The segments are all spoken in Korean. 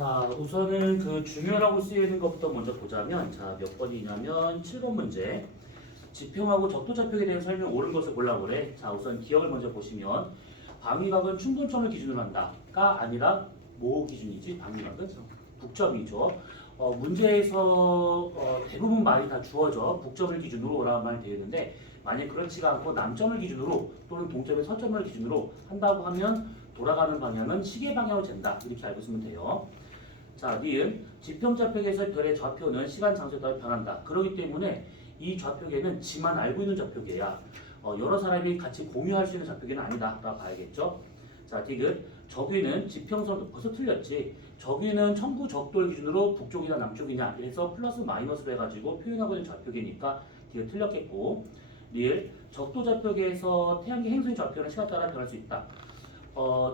자, 우선은 그 중요하고 쓰이는 것부터 먼저 보자면, 자, 몇 번이냐면 7번 문제. 지평하고 적도좌표에 대한 설명 옳은 것을 골라보래. 자, 우선 기억을 먼저 보시면 방위각은 충분점을 기준으로 한다가 아니라 뭐 기준이지? 방위각은 북점이죠. 문제에서 대부분 말이 다 주어져 북점을 기준으로 라고 말 되어 있는데, 만약 그렇지가 않고 남점을 기준으로 또는 동점의 서점을 기준으로 한다고 하면 돌아가는 방향은 시계 방향으로 잰다. 이렇게 알고 있으면 돼요. 자, 니은 지평좌표계에서 별의 좌표는 시간, 장소에 따라 변한다. 그렇기 때문에 이 좌표계는 지만 알고 있는 좌표계야. 여러 사람이 같이 공유할 수 있는 좌표계는 아니다. 라고 봐야겠죠. 자, 디귿 적위는 지평선 벌써 틀렸지. 적위는 청구 적도를 기준으로 북쪽이나 남쪽이냐 그래서 플러스 마이너스로 해가지고 표현하고 있는 좌표계니까 디귿 틀렸겠고. 리을 적도좌표계에서 태양계 행성의 좌표는 시간에 따라 변할 수 있다.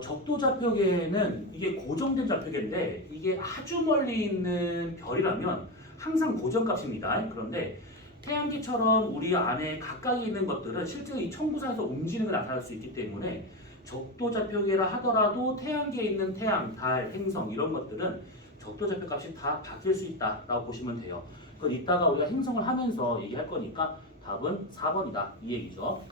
적도좌표계는 이게 고정된 좌표계인데 이게 아주 멀리 있는 별이라면 항상 고정값입니다. 그런데 태양계처럼 우리 안에 가까이 있는 것들은 실제로 이 청구상에서 움직이는 게 나타날 수 있기 때문에 적도좌표계라 하더라도 태양계에 있는 태양, 달, 행성 이런 것들은 적도좌표 값이 다 바뀔 수 있다라고 보시면 돼요. 그건 이따가 우리가 행성을 하면서 얘기할 거니까 답은 4번이다. 이 얘기죠.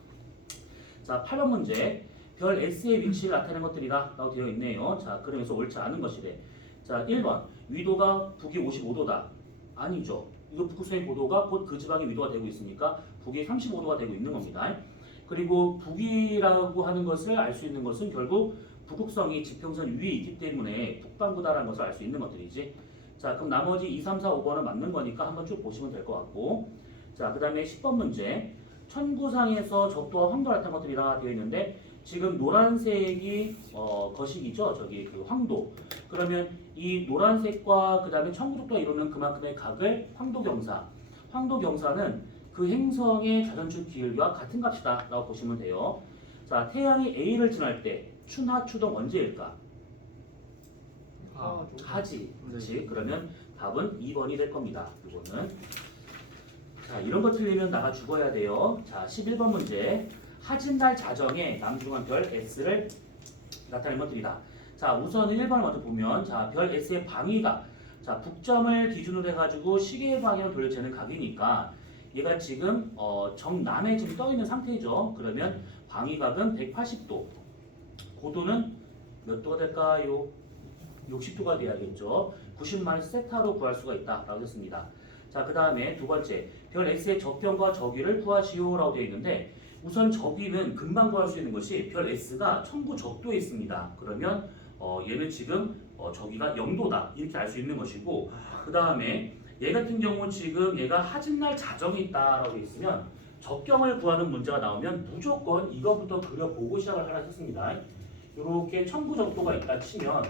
자, 8번 문제. 별 S의 위치를 나타내는 것들이다 라고 되어 있네요. 자, 그러면서 옳지 않은 것이래. 자, 1번 위도가 북이 55도다. 아니죠. 이거 북극성의 고도가 곧 그 지방의 위도가 되고 있으니까 북이 35도가 되고 있는 겁니다. 그리고 북이라고 하는 것을 알 수 있는 것은 결국 북극성이 지평선 위에 있기 때문에 북반구다라는 것을 알 수 있는 것들이지. 자, 그럼 나머지 2, 3, 4, 5번은 맞는 거니까 한번 쭉 보시면 될 것 같고. 자, 그 다음에 10번 문제. 천구상에서 적도와 황도를 나타낸 것들이라 되어 있는데 지금 노란색이 거식이죠. 저기 그 황도. 그러면 이 노란색과 그 다음에 청구적도가 이루는 그만큼의 각을 황도경사. 황도경사는 그 행성의 자전축 기울기와 같은 값이다 라고 보시면 돼요. 자, 태양이 A를 지날 때 춘하 추동 언제일까? 하지. 그렇지. 그러면 답은 2번이 될 겁니다. 이거는. 자, 이런 거 틀리면 나가 죽어야 돼요. 자, 11번 문제. 하진달 자정에 남중한 별 S를 나타낸 것들이다. 자, 우선 1번을 먼저 보면, 자, 별 S의 방위각. 자, 북점을 기준으로 해가지고 시계의 방향을 돌려재는 각이니까 얘가 지금 정남에 지금 떠 있는 상태죠. 그러면 방위각은 180도. 고도는 몇 도가 될까요? 60도가 돼야겠죠. 90만 세타로 구할 수가 있다라고 했습니다. 자, 그 다음에 두 번째, 별 X의 적경과 적위를 구하시오라고 되어 있는데 우선 적위는 금방 구할 수 있는 것이 별 S가 청구 적도에 있습니다. 그러면 얘는 지금 적위가 0도다 이렇게 알 수 있는 것이고, 그 다음에 얘 같은 경우 지금 얘가 하진날 자정이 있다라고 되어 있으면 적경을 구하는 문제가 나오면 무조건 이거부터 그려보고 시작을 하라 했습니다. 이렇게 청구적도가 있다 치면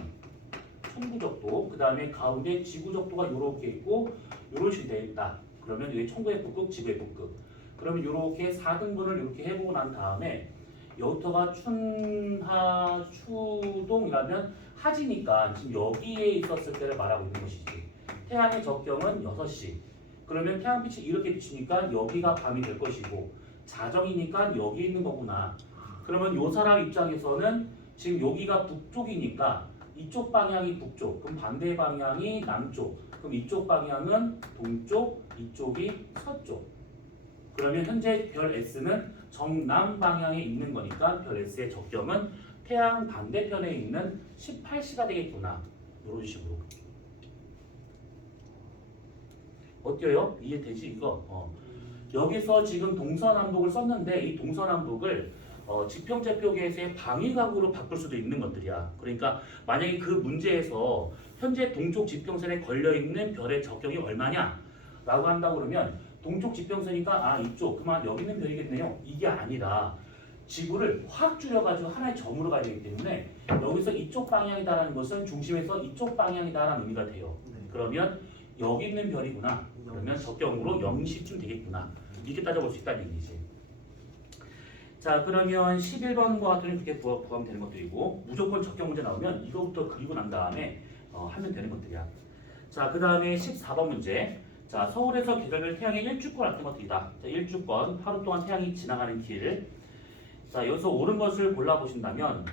청구적도, 그 다음에 가운데 지구적도가 이렇게 있고 이런 식으로 되어 있다. 그러면 이게 청구의 북극, 지구의 북극. 그러면 이렇게 4등분을 이렇게 해보고 난 다음에 여기서가 춘하, 추동이라면 하지니까 지금 여기에 있었을 때를 말하고 있는 것이지. 태양의 적경은 6시. 그러면 태양빛이 이렇게 비치니까 여기가 밤이 될 것이고 자정이니까 여기 있는 거구나. 그러면 이 사람 입장에서는 지금 여기가 북쪽이니까 이쪽 방향이 북쪽, 그럼 반대 방향이 남쪽, 그럼 이쪽 방향은 동쪽, 이쪽이 서쪽. 그러면 현재 별 S는 정남 방향에 있는 거니까 별 S의 적경은 태양 반대편에 있는 18시가 되겠구나. 이런 식으로. 어때요? 이해되지 이거? 여기서 지금 동서남북을 썼는데 이 동서남북을 지평좌표계에서의 방위각으로 바꿀 수도 있는 것들이야. 그러니까 만약에 그 문제에서 현재 동쪽 지평선에 걸려있는 별의 적경이 얼마냐 라고 한다고 그러면 동쪽 지평선이니까 이쪽 그만 여기 있는 별이겠네요. 이게 아니라 지구를 확 줄여가지고 하나의 점으로 가야 되기 때문에 여기서 이쪽 방향이다라는 것은 중심에서 이쪽 방향이다라는 의미가 돼요. 그러면 여기 있는 별이구나. 그러면 적경으로 0시쯤 되겠구나. 이렇게 따져볼 수 있다는 얘기지. 자, 그러면 11번과 같은 그렇게 부하면 되는 것들이고 무조건 적경 문제 나오면 이거부터 그리고 난 다음에 하면 되는 것들이야. 자, 그 다음에 14번 문제. 자, 서울에서 계절별 태양의 일주권 같은 것들이다. 자, 일주권 하루 동안 태양이 지나가는 길. 자, 여기서 옳은 것을 골라보신다면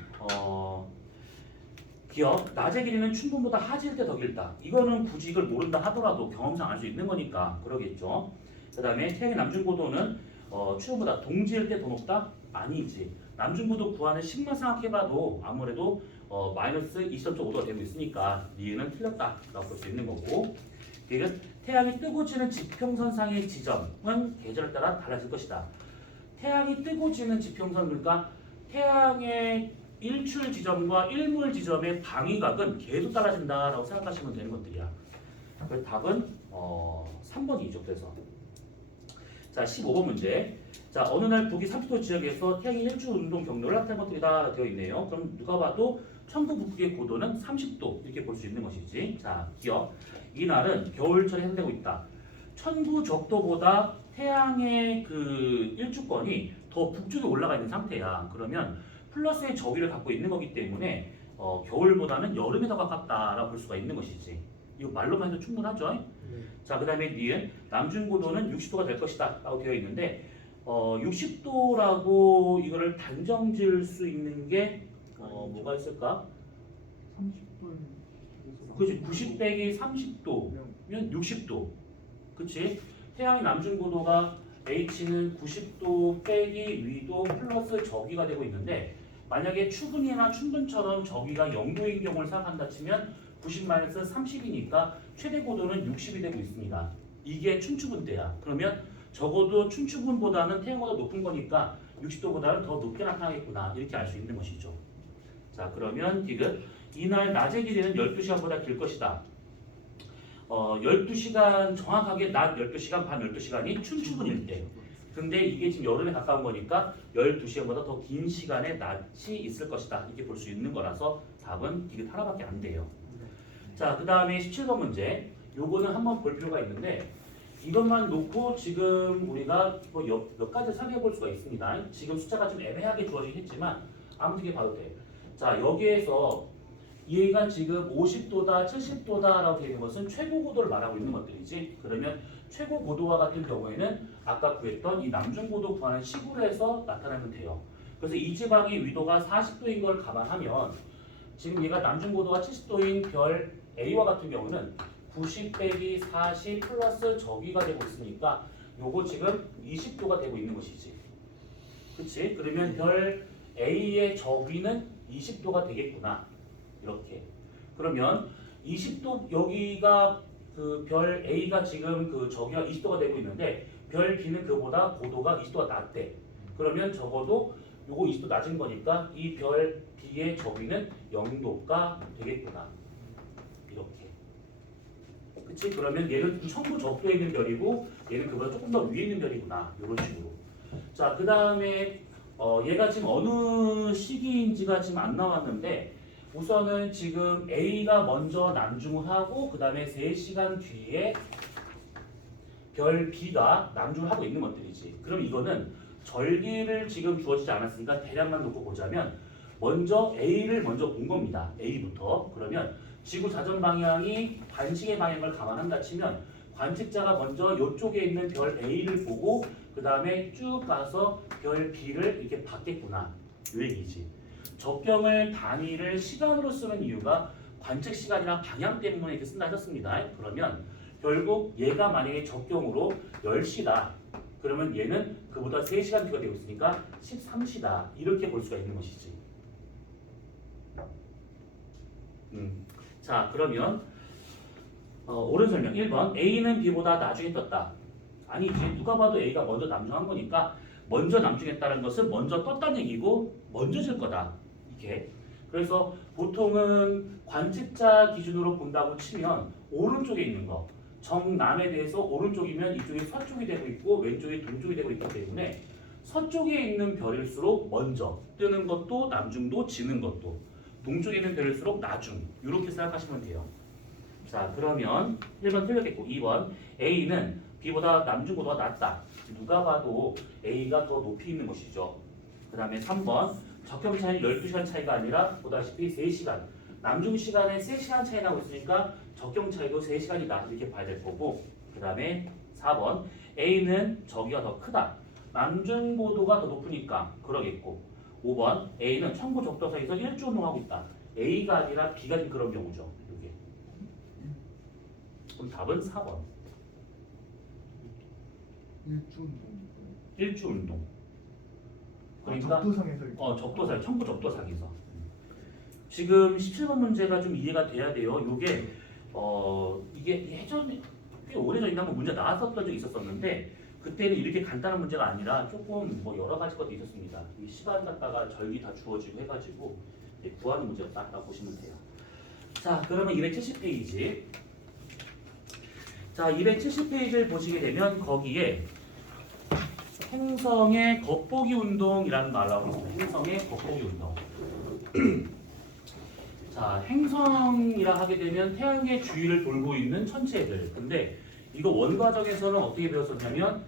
기억, 낮의 길이는 춘분보다 하지일 때 더 길다. 이거는 굳이 이걸 모른다 하더라도 경험상 알 수 있는 거니까 그러겠죠. 그 다음에 태양의 남중고도는 추운보다 동지일 때 더 높다? 아니지. 남중고도 구하는 식만 생각해봐도 아무래도 마이너스 23.5도가 되고 있으니까 니은은 틀렸다라고 볼 수 있는 거고. 그리고 태양이 뜨고 지는 지평선상의 지점은 계절에 따라 달라질 것이다. 태양이 뜨고 지는 지평선, 그러니까 태양의 일출 지점과 일몰 지점의 방위각은 계속 달라진다라고 생각하시면 되는 것들이야. 그래서 답은 3번이죠. 그래서 자 15번 문제. 자 어느 날 북위 30도 지역에서 태양이 일주 운동 경로를 나타낸 것들이 다 되어 있네요. 그럼 누가 봐도 천부 북극의 고도는 30도 이렇게 볼 수 있는 것이지. 자 기억. 이날은 겨울철에 해당되고 있다. 천부 적도보다 태양의 그 일주권이 더 북쪽에 올라가 있는 상태야. 그러면 플러스의 저기를 갖고 있는 거기 때문에 겨울보다는 여름에 더 가깝다라고 볼 수가 있는 것이지. 이거 말로만 해도 충분하죠? 네. 자, 그 다음에 니은 남중고도는 60도가 될 것이다 라고 되어 있는데 60도라고 이거를 단정 지을 수 있는 게 뭐가 있을까? 30분. 그렇지. 90 빼기 30도면 60도. 그치? 태양의 남중고도가 H는 90도 빼기 위도 플러스 저기가 되고 있는데 만약에 추분이나 춘분처럼 저기가 0도인 경우를 생각한다 치면 90-30이니까 최대 고도는 60이 되고 있습니다. 이게 춘추분 때야. 그러면 적어도 춘추분보다는 태양보다 높은 거니까 60도보다는 더 높게 나타나겠구나. 이렇게 알 수 있는 것이죠. 자 그러면 디귿 이날 낮의 길이는 12시간보다 길 것이다. 12시간 정확하게 낮 12시간 반 12시간이 춘추분일 때. 근데 이게 지금 여름에 가까운 거니까 12시간보다 더 긴 시간의 낮이 있을 것이다. 이렇게 볼 수 있는 거라서 답은 디귿 하나밖에 안 돼요. 자, 그 다음에 17번 문제. 요거는 한번 볼 필요가 있는데 이것만 놓고 지금 우리가 몇 가지 살펴 볼 수가 있습니다. 지금 숫자가 좀 애매하게 주어지긴 했지만 아무튼 봐도 돼. 자, 여기에서 얘가 지금 50도다, 70도다라고 되어 있는 것은 최고 고도를 말하고 있는 것들이지. 그러면 최고 고도와 같은 경우에는 아까 구했던 이 남중고도 구하는 식으로 해서 나타나면 돼요. 그래서 이 지방의 위도가 40도인 걸 감안하면 지금 얘가 남중고도가 70도인 별 A와 같은 경우는 90 빼기 40 플러스 저기가 되고 있으니까 요거 지금 20도가 되고 있는 것이지. 그치? 그러면 별 A의 저기는 20도가 되겠구나. 이렇게. 그러면 20도 여기가 그 별 A가 지금 그 저기가 20도가 되고 있는데 별 B는 그보다 고도가 20도가 낮대. 그러면 적어도 요거 20도 낮은 거니까 이 별 B의 저기는 0도가 되겠구나. 이렇게. 그치? 그러면 얘는 천부 적도에 있는 별이고 얘는 그보다 조금 더 위에 있는 별이구나. 이런 식으로. 자, 그 다음에 얘가 지금 어느 시기인지가 지금 안 나왔는데 우선은 지금 A가 먼저 남중을 하고 그 다음에 3시간 뒤에 별 B가 남중을 하고 있는 것들이지. 그럼 이거는 절기를 지금 주어지지 않았으니까 대략만 놓고 보자면 먼저 A를 먼저 본 겁니다. A부터. 그러면 지구 자전 방향이 관측의 방향을 감안한다 치면 관측자가 먼저 이쪽에 있는 별 A를 보고 그 다음에 쭉 가서 별 B를 이렇게 봤겠구나. 이 얘기지. 적경을 단위를 시간으로 쓰는 이유가 관측 시간이랑 방향 때문에 이렇게 쓴다 하셨습니다. 그러면 결국 얘가 만약에 적경으로 10시다. 그러면 얘는 그보다 3시간 뒤가 되고 있으니까 13시다. 이렇게 볼 수가 있는 것이지. 자, 그러면 옳은 설명 1번 A는 B보다 나중에 떴다. 아니지. 누가 봐도 A가 먼저 남중한 거니까 먼저 남중했다는 것은 먼저 떴다는 얘기고 먼저 질 거다. 이렇게. 그래서 보통은 관측자 기준으로 본다고 치면 오른쪽에 있는 거 정남에 대해서 오른쪽이면 이쪽이 서쪽이 되고 있고 왼쪽이 동쪽이 되고 있기 때문에 서쪽에 있는 별일수록 먼저 뜨는 것도 남중도 지는 것도 동쪽에 있는 별일수록 나중 이렇게 생각하시면 돼요. 자 그러면 1번 틀렸겠고 2번 A는 B보다 남중고도가 낮다. 누가 봐도 A가 더 높이 있는 것이죠. 그 다음에 3번 적경 차이는 12시간 차이가 아니라 보다시피 3시간 남중 시간에 3시간 차이 나고 있으니까 적경 차이도 3시간이다 이렇게 봐야 될 거고 그 다음에 4번 A는 저기가 더 크다. 남중고도가 더 높으니까 그러겠고 5번 A는 천부 적도 사이에서 일주 운동하고 있다. A가 아니라 B가 된 그런 경우죠. 이게. 그럼 답은 4번. 일주 운동. 그러니까 적도상에서 적도상, 청구 적도상에서. 지금 17번 문제가 좀 이해가 돼야 돼요. 요게 이게 예전에 꽤 오래전에 한번 문제 나왔었던 적이 있었었는데 그때는 이렇게 간단한 문제가 아니라 조금 뭐 여러 가지 것도 있었습니다. 이 시간 갖다가 절기 다 주어지고 해가지고 구하는 문제였다라고 보시면 돼요. 자, 그러면 270페이지. 자, 270페이지를 보시게 되면 거기에 행성의 겉보기 운동이라는 말을 하고 있습니다. 행성의 겉보기 운동. 자, 행성이라 하게 되면 태양의 주위를 돌고 있는 천체들. 근데 이거 원과정에서는 어떻게 배웠었냐면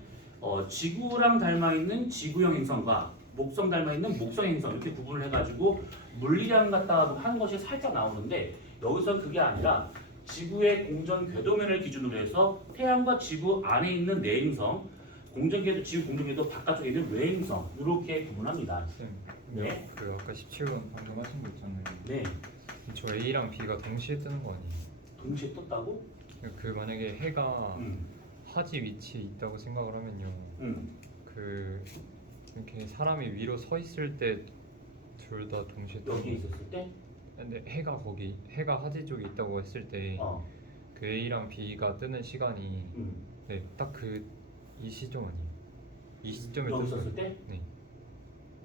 지구랑 닮아 있는 지구형 행성과 목성 닮아 있는 목성 행성 이렇게 구분을 해가지고 물리량 갖다가 하는 것이 살짝 나오는데 여기서는 그게 아니라 지구의 공전 궤도면을 기준으로 해서 태양과 지구 안에 있는 내행성, 공전궤도 지구 공전궤도 바깥쪽에 있는 외행성 이렇게 구분합니다. 네. 그 아까 17번 방금 하신 거 있잖아요. 네. 저 A랑 B가 동시에 뜨는 거 아니에요? 동시에 떴다고? 그 만약에 해가 응. 하지 위치에 있다고 생각을 하면요. 응. 그 이렇게 사람이 위로 서 있을 때 둘 다 동시에 뜨고. 여기 있었을 때? 근데 해가 하지 쪽에 있다고 했을 때 그 A랑 B가 뜨는 시간이 네, 딱 그 이 시점 아니에요? 이 시점에 여기 떴어요. 있었을 때? 네.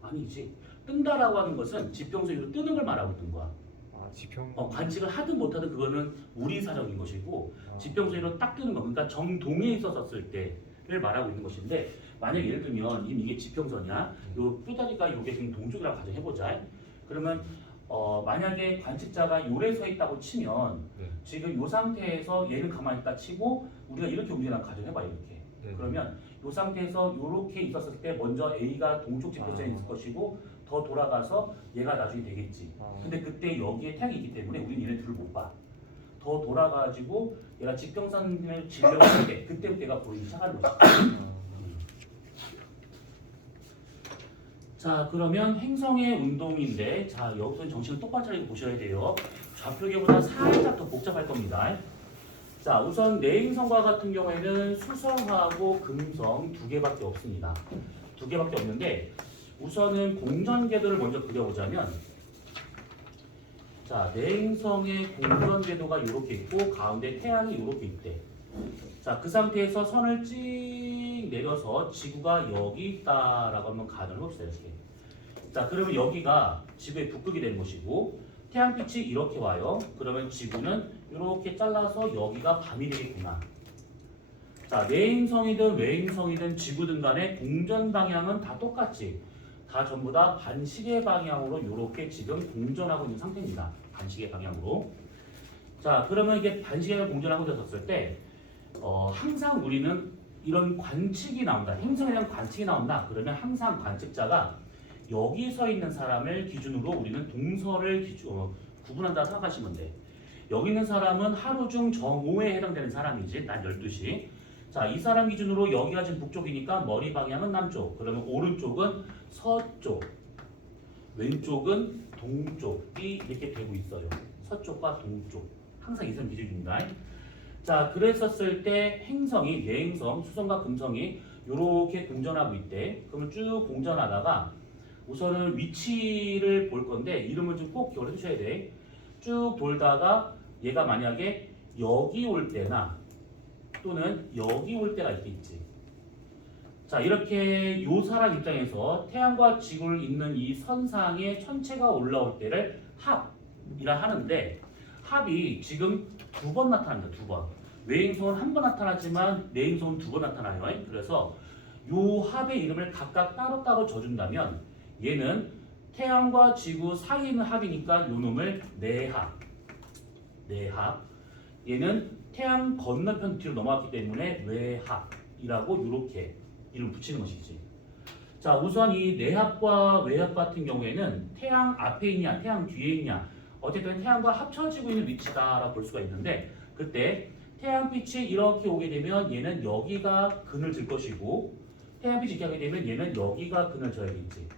아니지. 뜬다라고 하는 것은 지평선으로 뜨는 걸 말하고 있는 거야. 아 지평. 관측을 하든 못하든 그거는 우리 사정인 것이고 지평선으로 딱 뜨는 거. 그러니까 정동에 있었을 때를 말하고 있는 것인데 만약 예를 들면 이게 지평선이야. 요 뼈다리가 요게 지금 동쪽이라고 가정해보자. 그러면 만약에 관측자가 요래 서 있다고 치면 네. 지금 요 상태에서 얘는 가만히 있다 치고 우리가 이렇게 움직이나 가정해봐 이렇게. 네. 그러면 이 상태에서 이렇게 있었을 때 먼저 A가 동쪽 지표선에 있을 것이고 더 돌아가서 얘가 나중에 되겠지. 근데 그때 여기에 태양이 있기 때문에 우리는 얘네 둘을 못 봐. 더 돌아가지고 얘가 지평선을 지려고 할 때 그때부터 얘가 보이기 시작하는 거지. 자, 그러면 행성의 운동인데 자 여기서는 정신을 똑바로 차리고 보셔야 돼요. 좌표계보다 살짝 더 복잡할 겁니다. 자, 우선 내행성과 같은 경우에는 수성하고 금성 두 개밖에 없습니다. 두 개밖에 없는데 우선은 공전궤도를 먼저 그려보자면 자, 내행성의 공전궤도가 이렇게 있고 가운데 태양이 이렇게 있대. 자, 그 상태에서 선을 찍 내려서 지구가 여기 있다라고 한번 가정을 해봅시다. 이렇게. 자, 그러면 여기가 지구의 북극이 되는 것이고 태양빛이 이렇게 와요. 그러면 지구는 이렇게 잘라서 여기가 밤이 되겠구나. 자, 내행성이든 외행성이든 지구든 간에 공전 방향은 다 똑같이 다 전부 다 반시계 방향으로 이렇게 지금 공전하고 있는 상태입니다. 반시계 방향으로. 자, 그러면 이게 반시계를 공전하고 있었을 때 항상 우리는 이런 관측이 나온다. 행성에 대한 관측이 나온다. 그러면 항상 관측자가 여기 서 있는 사람을 기준으로 우리는 동서를 구분한다 생각하시면 돼. 여기 있는 사람은 하루 중 정오에 해당되는 사람이지. 낮 12시. 자, 이 사람 기준으로 여기가 지금 북쪽이니까 머리 방향은 남쪽. 그러면 오른쪽은 서쪽. 왼쪽은 동쪽이 이렇게 되고 있어요. 서쪽과 동쪽. 항상 이 사람 기준입니다. 자, 그랬었을 때 행성이 내행성, 수성과 금성이 이렇게 공전하고 있대. 그러면 쭉 공전하다가 우선은 위치를 볼 건데 이름을 좀 꼭 기억해 두셔야 돼. 쭉 돌다가 얘가 만약에 여기 올 때나 또는 여기 올 때가 있겠지. 자, 이렇게 요 사람 입장에서 태양과 지구를 잇는 이 선상에 천체가 올라올 때를 합이라 하는데 합이 지금 두 번 나타납니다. 두 번. 외행성은 한 번 나타나지만 내행성은 두 번 나타나요. 그래서 요 합의 이름을 각각 따로따로 줘준다면 얘는 태양과 지구 사이에 있는 합이니까 요 놈을 내합. 얘는 태양 건너편 뒤로 넘어왔기 때문에 외합이라고 이렇게 이름 붙이는 것이지. 자, 우선 이 내합과 외합 같은 경우에는 태양 앞에 있냐 태양 뒤에 있냐 어쨌든 태양과 합쳐지고 있는 위치다라고 볼 수가 있는데 그때 태양빛이 이렇게 오게 되면 얘는 여기가 근을 들 것이고 태양빛이 이렇게 하게 되면 얘는 여기가 근을 져야겠지.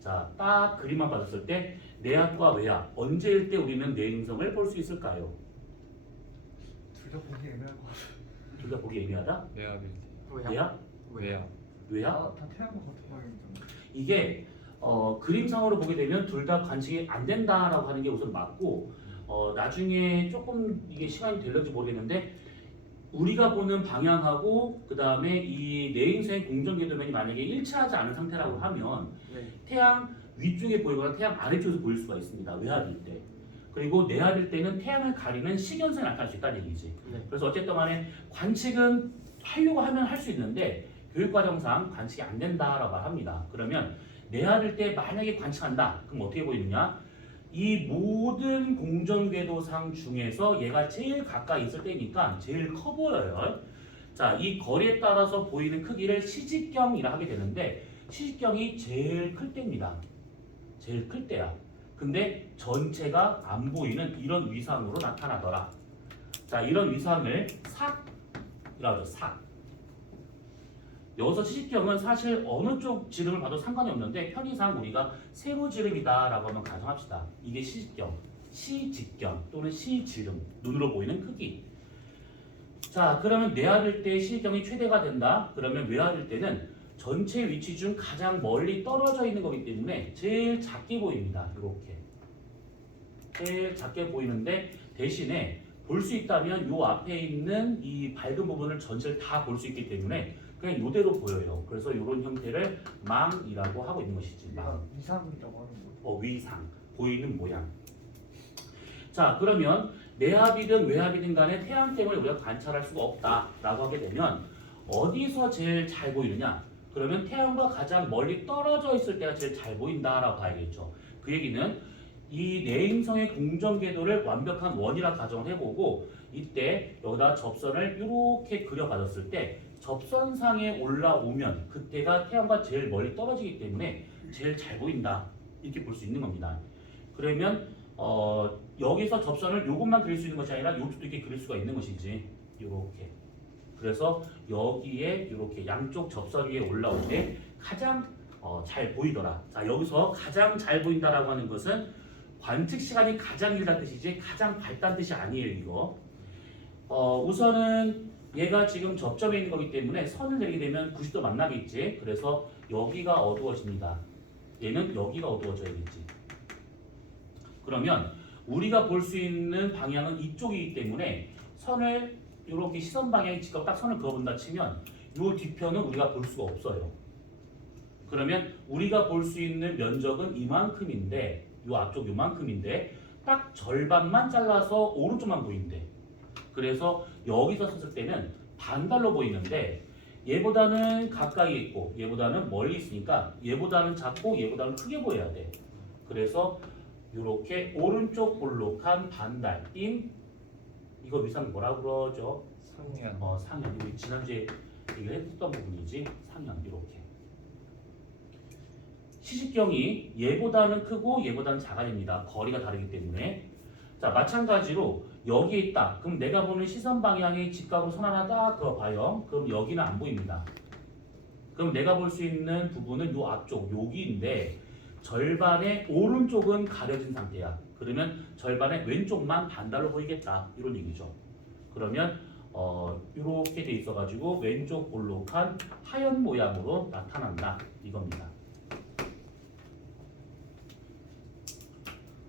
자, 딱 그림만 봤을 때 내압과 외압 언제일 때 우리는 내행성을 볼 수 있을까요? 둘 다 보기 애매할 것 같아요. 둘 다 보기 애매하다? 외압일 때. 내압? 외압. 외압? 다 태양과 같은 방향이잖아. 이게 그림상으로 보게 되면 둘 다 관측이 안 된다라고 하는 게 우선 맞고 나중에 조금 이게 시간이 될런지 모르겠는데 우리가 보는 방향하고 그 다음에 이 내행성의 공전궤도면이 만약에 일치하지 않은 상태라고 하면 네. 태양 위쪽에 보이거나 태양 아래쪽에서 보일 수가 있습니다. 외압일 때. 그리고 내압일 때는 태양을 가리는 식연성이 나타날 수 있다는 얘기지. 네. 그래서 어쨌든 간에 관측은 하려고 하면 할 수 있는데 교육과정상 관측이 안 된다라고 말합니다. 그러면 내압일 때 만약에 관측한다. 그럼 어떻게 보이느냐? 이 모든 공전궤도상 중에서 얘가 제일 가까이 있을 때니까 제일 커 보여요. 자, 이 거리에 따라서 보이는 크기를 시직경이라 하게 되는데 시직경이 제일 클 때입니다. 제일 클 때야. 근데 전체가 안 보이는 이런 위상으로 나타나더라. 자, 이런 위상을 삭이라고 하죠. 삭. 여기서 시직경은 사실 어느 쪽 지름을 봐도 상관이 없는데 편의상 우리가 세로 지름이다라고 한번 가정합시다. 이게 시직경, 시직경 또는 시지름, 눈으로 보이는 크기. 자, 그러면 내압일 때 시직경이 최대가 된다. 그러면 외압일 때는 전체 위치 중 가장 멀리 떨어져 있는 거기 때문에 제일 작게 보입니다. 이렇게 제일 작게 보이는데 대신에 볼 수 있다면 요 앞에 있는 이 밝은 부분을 전체를 다 볼 수 있기 때문에 그냥 이대로 보여요. 그래서 이런 형태를 망이라고 하고 있는 것이지. 망. 이상이라고 하는 거. 위상, 보이는 모양. 자, 그러면 내압이든 외압이든 간에 태양тем을 우리가 관찰할 수가 없다라고 하게 되면 어디서 제일 잘 보이느냐? 그러면 태양과 가장 멀리 떨어져 있을 때가 제일 잘 보인다라고 봐야겠죠. 그 얘기는 이 내행성의 공전궤도를 완벽한 원이라 가정을 해보고 이때 여기다 접선을 이렇게 그려받았을 때 접선상에 올라오면 그때가 태양과 제일 멀리 떨어지기 때문에 제일 잘 보인다 이렇게 볼 수 있는 겁니다. 그러면 여기서 접선을 이것만 그릴 수 있는 것이 아니라 이쪽도 이렇게 그릴 수가 있는 것이지. 이렇게. 그래서 여기에 이렇게 양쪽 접선 위에 올라올 때 가장 잘 보이더라. 자, 여기서 가장 잘 보인다라고 하는 것은 관측 시간이 가장 길다는 뜻이지 가장 밝다는 뜻이 아니에요. 이거. 우선은 얘가 지금 접점에 있는 거기 때문에 선을 내리게 되면 90도 만나겠지. 그래서 여기가 어두워집니다. 얘는 여기가 어두워져야겠지. 그러면 우리가 볼 수 있는 방향은 이쪽이기 때문에 선을 이렇게 시선 방향이 직접 딱 선을 그어본다 치면 이 뒤편은 우리가 볼 수가 없어요. 그러면 우리가 볼 수 있는 면적은 이만큼인데 이 앞쪽 이만큼인데 딱 절반만 잘라서 오른쪽만 보인대. 그래서 여기서 섰을 때는 반달로 보이는데 얘보다는 가까이 있고 얘보다는 멀리 있으니까 얘보다는 작고 얘보다는 크게 보여야 돼. 그래서 이렇게 오른쪽 볼록한 반달인 이거 위상 뭐라고 그러죠? 상면. 상현. 우리 지난주에 얘기를 했던 부분이지. 상현 이렇게. 시직경이 얘보다는 크고 얘보다는 작아집니다. 거리가 다르기 때문에. 자, 마찬가지로 여기에 있다. 그럼 내가 보는 시선 방향이 직각으로 선 하나 딱 그어봐요. 그럼 여기는 안 보입니다. 그럼 내가 볼 수 있는 부분은 요 앞쪽 여기인데 절반의 오른쪽은 가려진 상태야. 그러면 절반의 왼쪽만 반달로 보이겠다. 이런 얘기죠. 그러면 이렇게 돼 있어가지고 왼쪽 볼록한 하얀 모양으로 나타난다. 이겁니다.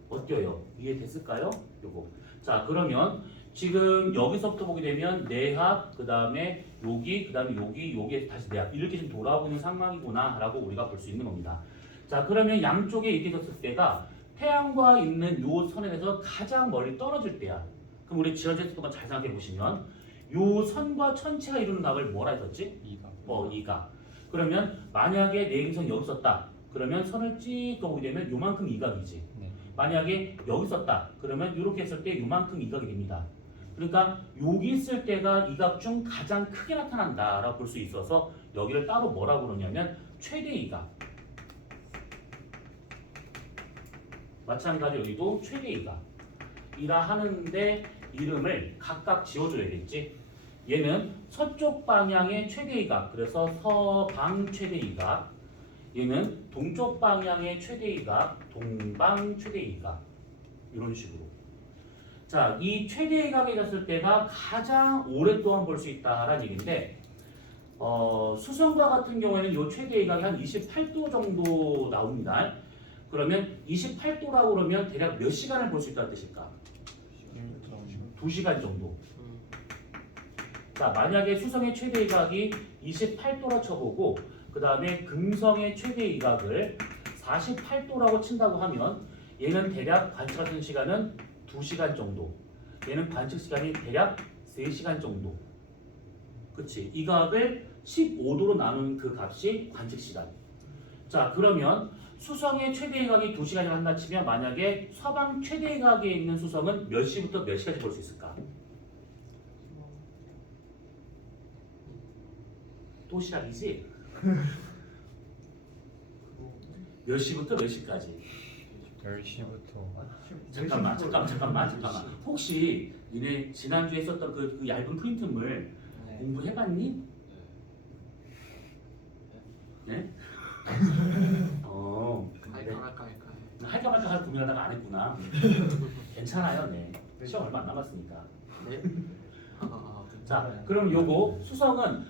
어때요? 이해됐을까요? 요거. 자, 그러면 지금 여기서부터 보게 되면 내합, 그 다음에 여기, 그 다음에 여기에 다시 내합 이렇게 지금 돌아오는 상황이구나 라고 우리가 볼 수 있는 겁니다. 자, 그러면 양쪽에 이렇게 섰을 때가 태양과 있는 요 선에서 가장 멀리 떨어질 때야. 그럼 우리 지어져 있었던 거 잘 생각해 보시면 요 선과 천체가 이루는 각을 뭐라 했었지? 이각. 그러면 만약에 내행성이 여기 있었다. 그러면 선을 찍 그어보게 되면 요만큼 이각이지. 네. 만약에 여기 있었다. 그러면 이렇게 했을 때 요만큼 이각이 됩니다. 그러니까 여기 있을 때가 이각 중 가장 크게 나타난다라고 볼 수 있어서 여기를 따로 뭐라고 그러냐면 최대 이각. 마찬가지로 여기도 최대 이각이라 하는데 이름을 각각 지어줘야겠지. 얘는 서쪽 방향의 최대 이각. 그래서 서방 최대 이각. 얘는 동쪽 방향의 최대 이각, 동방 최대 이각 이런 식으로. 자, 이 최대 이각이 있었을 때가 가장 오랫동안 볼 수 있다라는 얘기인데 수성과 같은 경우에는 이 최대 이각이 한 28도 정도 나옵니다. 그러면 28도라고 그러면 대략 몇 시간을 볼 수 있다는 뜻일까? 2시간 정도. 자, 만약에 수성의 최대 이각이 28도라 쳐보고 그 다음에 금성의 최대 이각을 48도라고 친다고 하면 얘는 대략 관측하는 시간은 2시간 정도. 얘는 관측 시간이 대략 3시간 정도. 그치? 이 각을 15도로 나눈 그 값이 관측 시간. 자, 그러면 수성의 최대 이각이 2시간이 한다 치면 만약에 서방 최대 이각에 있는 수성은 몇 시부터 몇 시까지 볼 수 있을까? 또 시작이지? 몇 시부터 몇 시까지? 10시부터 잠깐만. 혹시 니네 지난주에 썼던 그 얇은 프린트물 공부해봤니? 네? 할까 말까 할 고민하다가 안 했구나. 괜찮아요, 네. 시험 얼마 안 남았으니까. 네? 자, 그럼 요거 수성은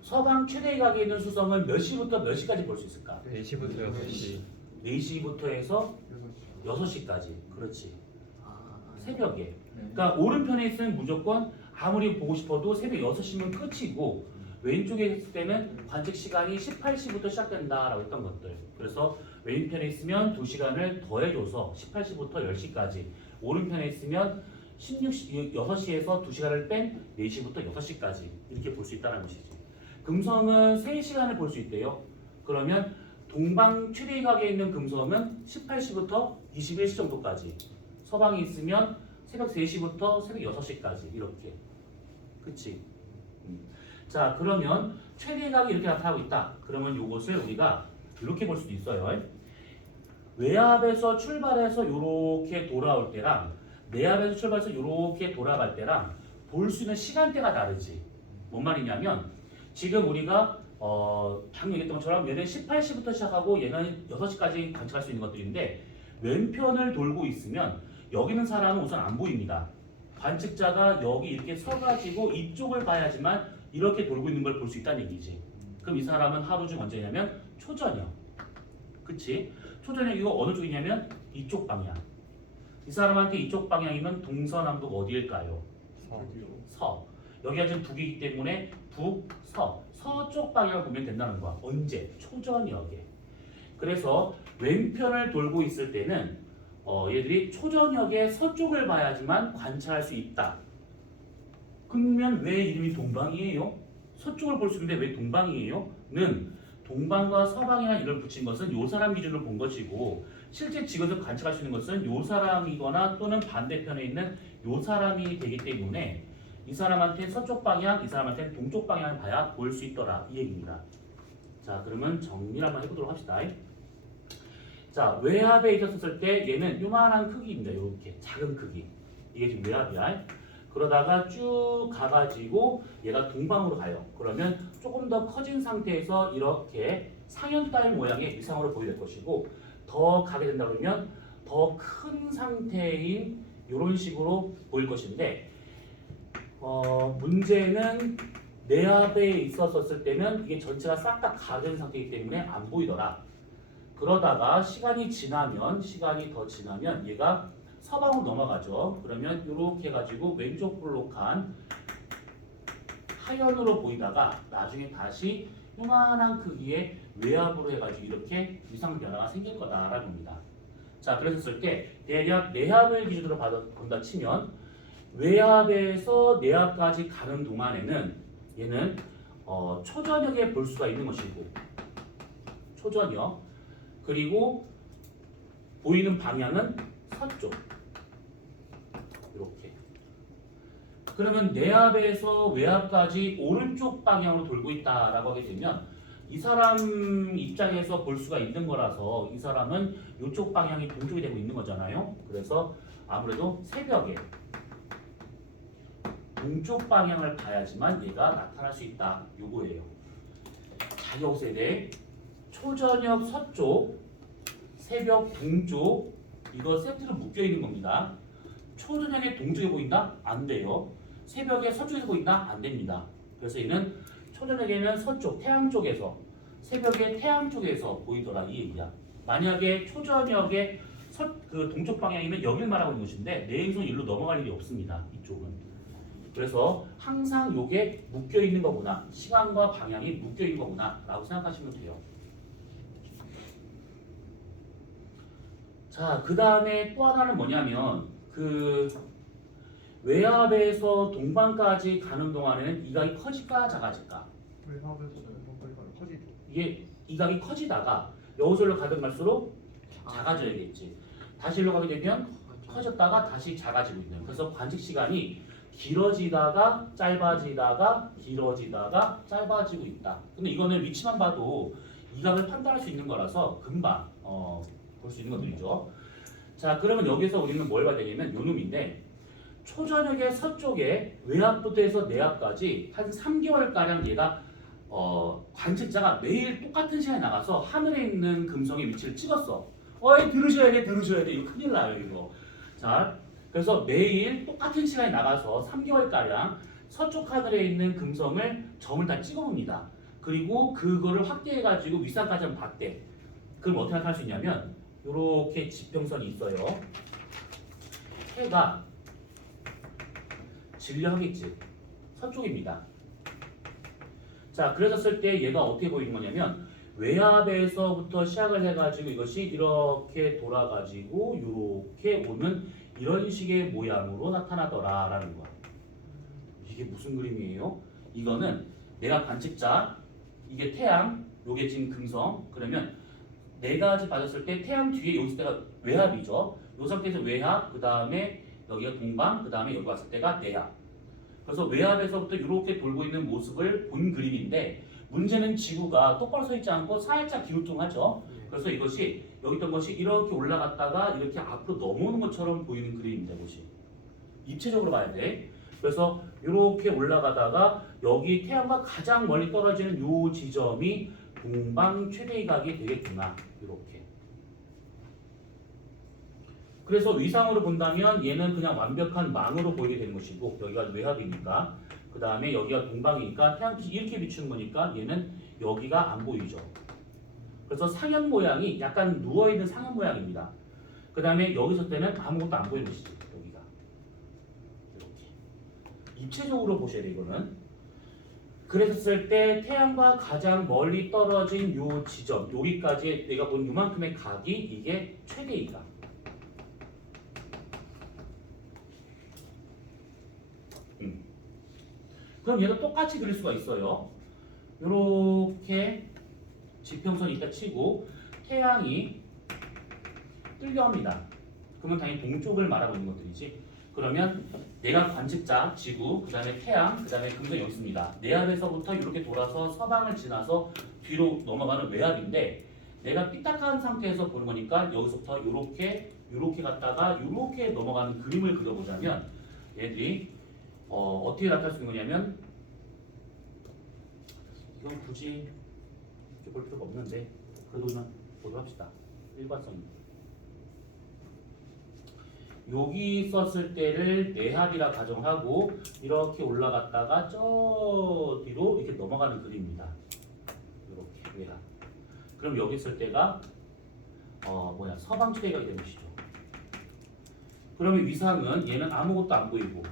서방 최대 이각에 있는 수성은 몇 시부터 몇 시까지 볼 수 있을까? 4시부터 6시 4시부터 해서 6시까지. 그렇지. 새벽에. 네. 그러니까 오른편에 있으면 무조건 아무리 보고 싶어도 새벽 6시면 끝이고 왼쪽에 있을 때는 관측 시간이 18시부터 시작된다라고 했던 것들. 그래서 왼편에 있으면 2시간을 더해줘서 18시부터 10시까지, 오른편에 있으면 6시에서 2시간을 뺀 4시부터 6시까지 이렇게 볼 수 있다는 것이지. 금성은 3시간을 볼 수 있대요. 그러면 동방 최대 이각에 있는 금성은 18시부터 21시 정도까지, 서방에 있으면 새벽 3시부터 새벽 6시까지 이렇게. 그치? 자, 그러면 최대 이각이 이렇게 나타나고 있다. 그러면 이것을 우리가 이렇게 볼 수도 있어요. 외압에서 출발해서 이렇게 돌아올 때랑 내압에서 출발해서 이렇게 돌아갈 때랑 볼 수 있는 시간대가 다르지. 뭔 말이냐면 지금 우리가 방금 얘기했던 것처럼 얘는 18시부터 시작하고 얘는 6시까지 관측할 수 있는 것들인데 왼편을 돌고 있으면 여기 있는 사람은 우선 안 보입니다. 관측자가 여기 이렇게 서가지고 이쪽을 봐야지만 이렇게 돌고 있는 걸 볼 수 있다는 얘기지. 그럼 이 사람은 하루 중 언제냐면 초저녁. 그치? 초저녁 이거 어느 쪽이냐면 이쪽 방향. 이 사람한테 이쪽 방향이면 동서남북 어디일까요? 서. 여기가 지금 북이기 때문에 북, 서. 서쪽 방향을 보면 된다는 거야. 언제? 초저녁에. 그래서 왼편을 돌고 있을 때는 얘들이 초저녁에 서쪽을 봐야지만 관찰할 수 있다. 그러면 왜 이름이 동방이에요? 서쪽을 볼 수 있는데 왜 동방이에요? 는 동방과 서방이나 이걸 붙인 것은 요 사람 기준으로 본 것이고 실제 지구에서 관측할 수 있는 것은 요 사람이거나 또는 반대편에 있는 요 사람이 되기 때문에 이 사람한테 서쪽 방향, 이 사람한테 동쪽 방향을 봐야 볼 수 있더라 이 얘기입니다. 자, 그러면 정리를 한번 해보도록 합시다. 자, 외압에 있었을 때 얘는 요만한 크기입니다. 이렇게 작은 크기. 이게 지금 외압이야. 그러다가 쭉 가가지고 얘가 동방으로 가요. 그러면 조금 더 커진 상태에서 이렇게 상현달 모양의 위상으로 보이게 될 것이고 더 가게 된다 그러면 더 큰 상태인 이런 식으로 보일 것인데 문제는 내압에 있었을 때는 이게 전체가 싹 다 가된 상태이기 때문에 안 보이더라. 그러다가 시간이 더 지나면 얘가 서방으로 넘어가죠. 그러면 이렇게 해가지고 왼쪽 볼록한 하연으로 보이다가 나중에 다시 요만한 크기의 외압으로 해가지고 이렇게 위상 변화가 생길 거다라는 겁니다. 자, 그랬을 때 대략 내압을 기준으로 본다 치면 외압에서 내압까지 가는 동안에는 얘는 초저녁에 볼 수가 있는 것이고 초저녁 그리고 보이는 방향은 서쪽 이렇게. 그러면 내압에서 외압까지 오른쪽 방향으로 돌고 있다라고 하게 되면 이 사람 입장에서 볼 수가 있는 거라서 이 사람은 이쪽 방향이 동쪽이 되고 있는 거잖아요. 그래서 아무래도 새벽에 동쪽 방향을 봐야지만 얘가 나타날 수 있다. 요거예요. 자격 세대 초저녁 서쪽, 새벽 동쪽 이거 세트로 묶여 있는 겁니다. 초저녁에 동쪽에 보인다? 안 돼요. 새벽에 서쪽에서 보인다? 안 됩니다. 그래서 얘는 초저녁에는 서쪽, 태양 쪽에서 새벽에 태양 쪽에서 보이더라 이 얘기야. 만약에 초저녁에 그 동쪽 방향이면 여길 말하고 있는 것인데 내 행성 일로 넘어갈 일이 없습니다. 이쪽은. 그래서 항상 요게 묶여 있는 거구나. 시간과 방향이 묶여 있는 거구나 라고 생각하시면 돼요. 자, 그 다음에 또 하나는 뭐냐면 그 외압에서 동방까지 가는 동안에는 이각이 커질까 작아질까? 외압에서 동방까지 커지죠. 이게 이각이 커지다가 여기서로 가든 갈수록 작아져야겠지. 다시 일로 가게 되면 커졌다가 다시 작아지고 있는. 그래서 관측 시간이 길어지다가 짧아지다가 길어지다가 짧아지고 있다. 근데 이거는 위치만 봐도 이각을 판단할 수 있는 거라서 금방 볼 수 있는 것들이죠. 자, 그러면 여기서 우리는 뭘 봐야 되냐면 요 놈인데 초저녁에 서쪽에 외압부터 해서 내압까지 한 3개월가량 얘가 관측자가 매일 똑같은 시간에 나가서 하늘에 있는 금성의 위치를 찍었어. 들으셔야 돼. 이거 큰일 나요, 이거. 자, 그래서 매일 똑같은 시간에 나가서 3개월가량 서쪽 하늘에 있는 금성을 점을 다 찍어봅니다. 그리고 그거를 확대해가지고 윗산까지 한번 봤대. 그럼 어떻게 할 수 있냐면 이렇게 지평선이 있어요. 해가 진려하겠지. 서쪽입니다. 자, 그랬었을 때 얘가 어떻게 보이는 거냐면 외압에서부터 시작을 해가지고 이것이 이렇게 돌아가지고 이렇게 오는 이런 식의 모양으로 나타나더라라는 거야. 이게 무슨 그림이에요? 이거는 내가 관측자, 이게 태양, 요게 지금 금성. 그러면 네 가지 빠졌을 때 태양 뒤에 여기 있을 때가 외압이죠. 이 상태에서 외압, 그 다음에 여기가 동방, 그 다음에 여기 왔을 때가 내압. 그래서 외압에서부터 이렇게 돌고 있는 모습을 본 그림인데 문제는 지구가 똑바로 서 있지 않고 살짝 기우뚱하죠. 그래서 이것이 여기 있던 것이 이렇게 올라갔다가 이렇게 앞으로 넘어오는 것처럼 보이는 그림입니다. 이것이 입체적으로 봐야 돼. 그래서 이렇게 올라가다가 여기 태양과 가장 멀리 떨어지는 이 지점이 동방 최대이각이 되겠구나. 이렇게. 그래서 위상으로 본다면 얘는 그냥 완벽한 망으로 보이게 되는 것이고 여기가 외압이니까 그 다음에 여기가 동방이니까 태양빛이 이렇게 비추는 거니까 얘는 여기가 안 보이죠. 그래서 상현 모양이 약간 누워있는 상현 모양입니다. 그 다음에 여기서 때는 아무것도 안 보이는 것이지. 여기가 이렇게 입체적으로 보셔야 돼요. 이거는. 그랬을 때 태양과 가장 멀리 떨어진 요 지점 여기까지 내가 본 요만큼의 각이 이게 최대이각. 그럼 얘도 똑같이 그릴 수가 있어요. 요렇게 지평선이 있다 치고 태양이 뜨려 합니다. 그러면 당연히 동쪽을 말하고 있는 것들이지. 그러면 내가 관측자 지구, 그 다음에 태양, 그 다음에 금성이 여기 있습니다. 내압에서부터 이렇게 돌아서 서방을 지나서 뒤로 넘어가는 외압인데 내가 삐딱한 상태에서 보는 거니까 여기서부터 요렇게 갔다가 요렇게 넘어가는 그림을 그려보자면 얘들이 어떻게 나타날 수 있는 거냐면 이건 굳이 이렇게 볼 필요가 없는데 그래도 그냥 보도록 합시다. 일관성입니다. 여기 썼을 때를 내합이라 가정하고 이렇게 올라갔다가 저 뒤로 이렇게 넘어가는 그림입니다. 이렇게 외합. 그럼 여기 있을 때가 서방 최대각이 되는 것이죠. 그러면 위상은 얘는 아무것도 안 보이고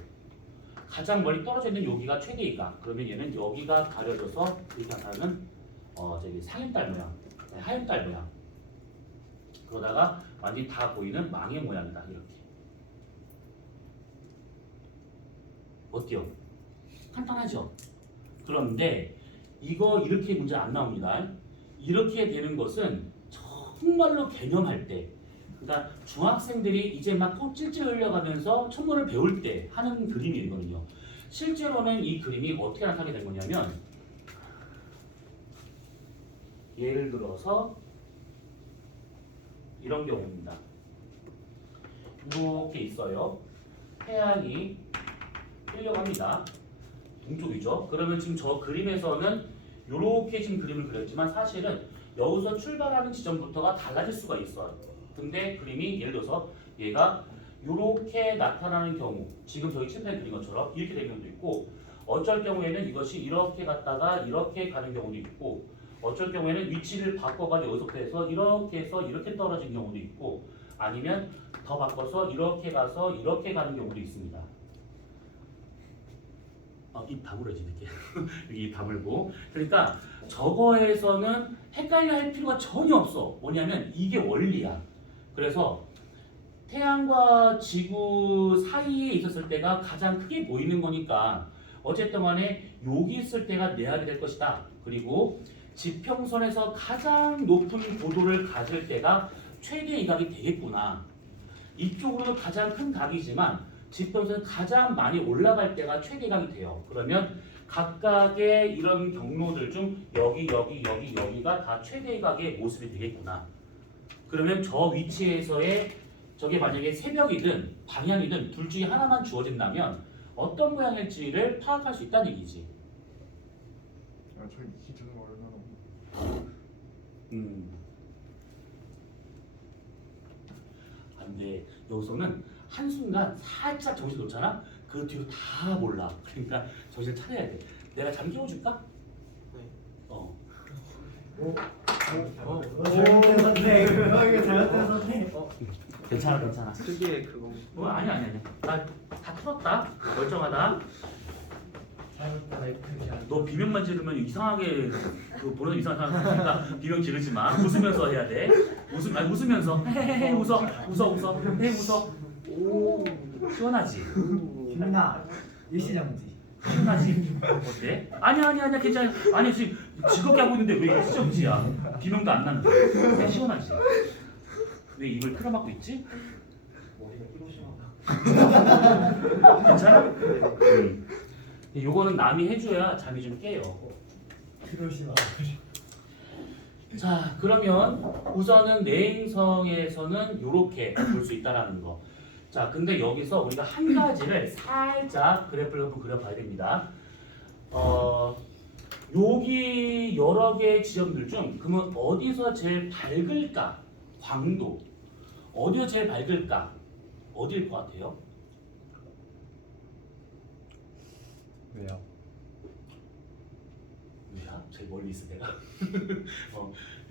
가장 멀리 떨어져 있는 여기가 최대이각. 그러면 얘는 여기가 가려져서 이렇게 나타나는 저기 상현달 모양, 하현달 모양. 그러다가 완전히 다 보이는 망의 모양이다. 이렇게. 어때요? 간단하죠? 그런데 이거 이렇게 문제 안 나옵니다. 이렇게 되는 것은 정말로 개념할 때, 그러니까 중학생들이 이제 막 찔찔 흘려가면서 천문을 배울 때 하는 그림이거든요. 실제로는 이 그림이 어떻게 나타나게 된 거냐면 예를 들어서 이런 경우입니다. 이렇게 있어요. 태양이 뜨려고 합니다. 동쪽이죠. 그러면 지금 저 그림에서는 이렇게 지금 그림을 그렸지만 사실은 여기서 출발하는 지점부터가 달라질 수가 있어요. 근데 그림이 예를 들어서 얘가 이렇게 나타나는 경우, 지금 저희 칠판에 그린 것처럼 이렇게 되는 경우도 있고, 어쩔 경우에는 이것이 이렇게 갔다가 이렇게 가는 경우도 있고, 어쩔 경우에는 위치를 바꿔가지고 여기서부터 해서 이렇게 떨어진 경우도 있고, 아니면 더 바꿔서 이렇게 가서 이렇게 가는 경우도 있습니다. 입 다물어야지 이렇게. 여기 입 다물고. 그러니까 저거에서는 헷갈려 할 필요가 전혀 없어. 뭐냐면 이게 원리야. 그래서 태양과 지구 사이에 있었을 때가 가장 크게 보이는 거니까 어쨌든 간에 여기 있을 때가 내압이 될 것이다. 그리고 지평선에서 가장 높은 고도를 가질 때가 최대 이각이 되겠구나. 이쪽으로는 가장 큰 각이지만 지평선에서 가장 많이 올라갈 때가 최대 이각이 돼요. 그러면 각각의 이런 경로들 중 여기가 다 최대 이각의 모습이 되겠구나. 그러면 저 위치에서의 저게 만약에 새벽이든 방향이든 둘 중에 하나만 주어진다면 어떤 모양일지를 파악할 수 있다는 얘기지. 저희 기준은 얼마나? 근데 여기서는 한순간 살짝 정신 놓잖아? 그 뒤로 다 몰라. 그러니까 정신을 차려야 돼. 내가 잠 깨워줄까? 네. 잘못된 선택. 이거 잘못된 선택. 괜찮아. 특유의 그거. 아니야. 나 다 틀었다. 멀쩡하다. 너 비명만 지르면 이상하게 그 보는 이상한 사람이니까 비명 지르지 마. 웃으면서 해야 돼. 웃으면서 헤헤헤 웃어. 오 시원하지. 김나 일시정지. 시원하지. 어때? 아니야 괜찮아. 아니 지금 즐겁게 하고 있는데 왜 일시정지야? 비명도 안 나는데. 그냥 시원하지. 왜 입을 틀어막고 있지? 머리가 히로시마다. 괜찮아? 요거는 남이 해줘야 잠이 좀 깨요. 히로시마. 자, 그러면 우선은 내행성에서는 이렇게 볼 수 있다라는 거. 자, 근데 여기서 우리가 한 가지를 살짝 그래프를 한번 그려봐야 됩니다. 여기 여러 개의 지점들 중 그러면 어디서 제일 밝을까? 광도. 어디가 제일 밝을까? 어디일 것 같아요? 왜요? 왜야? 제일 멀리 있어 내가.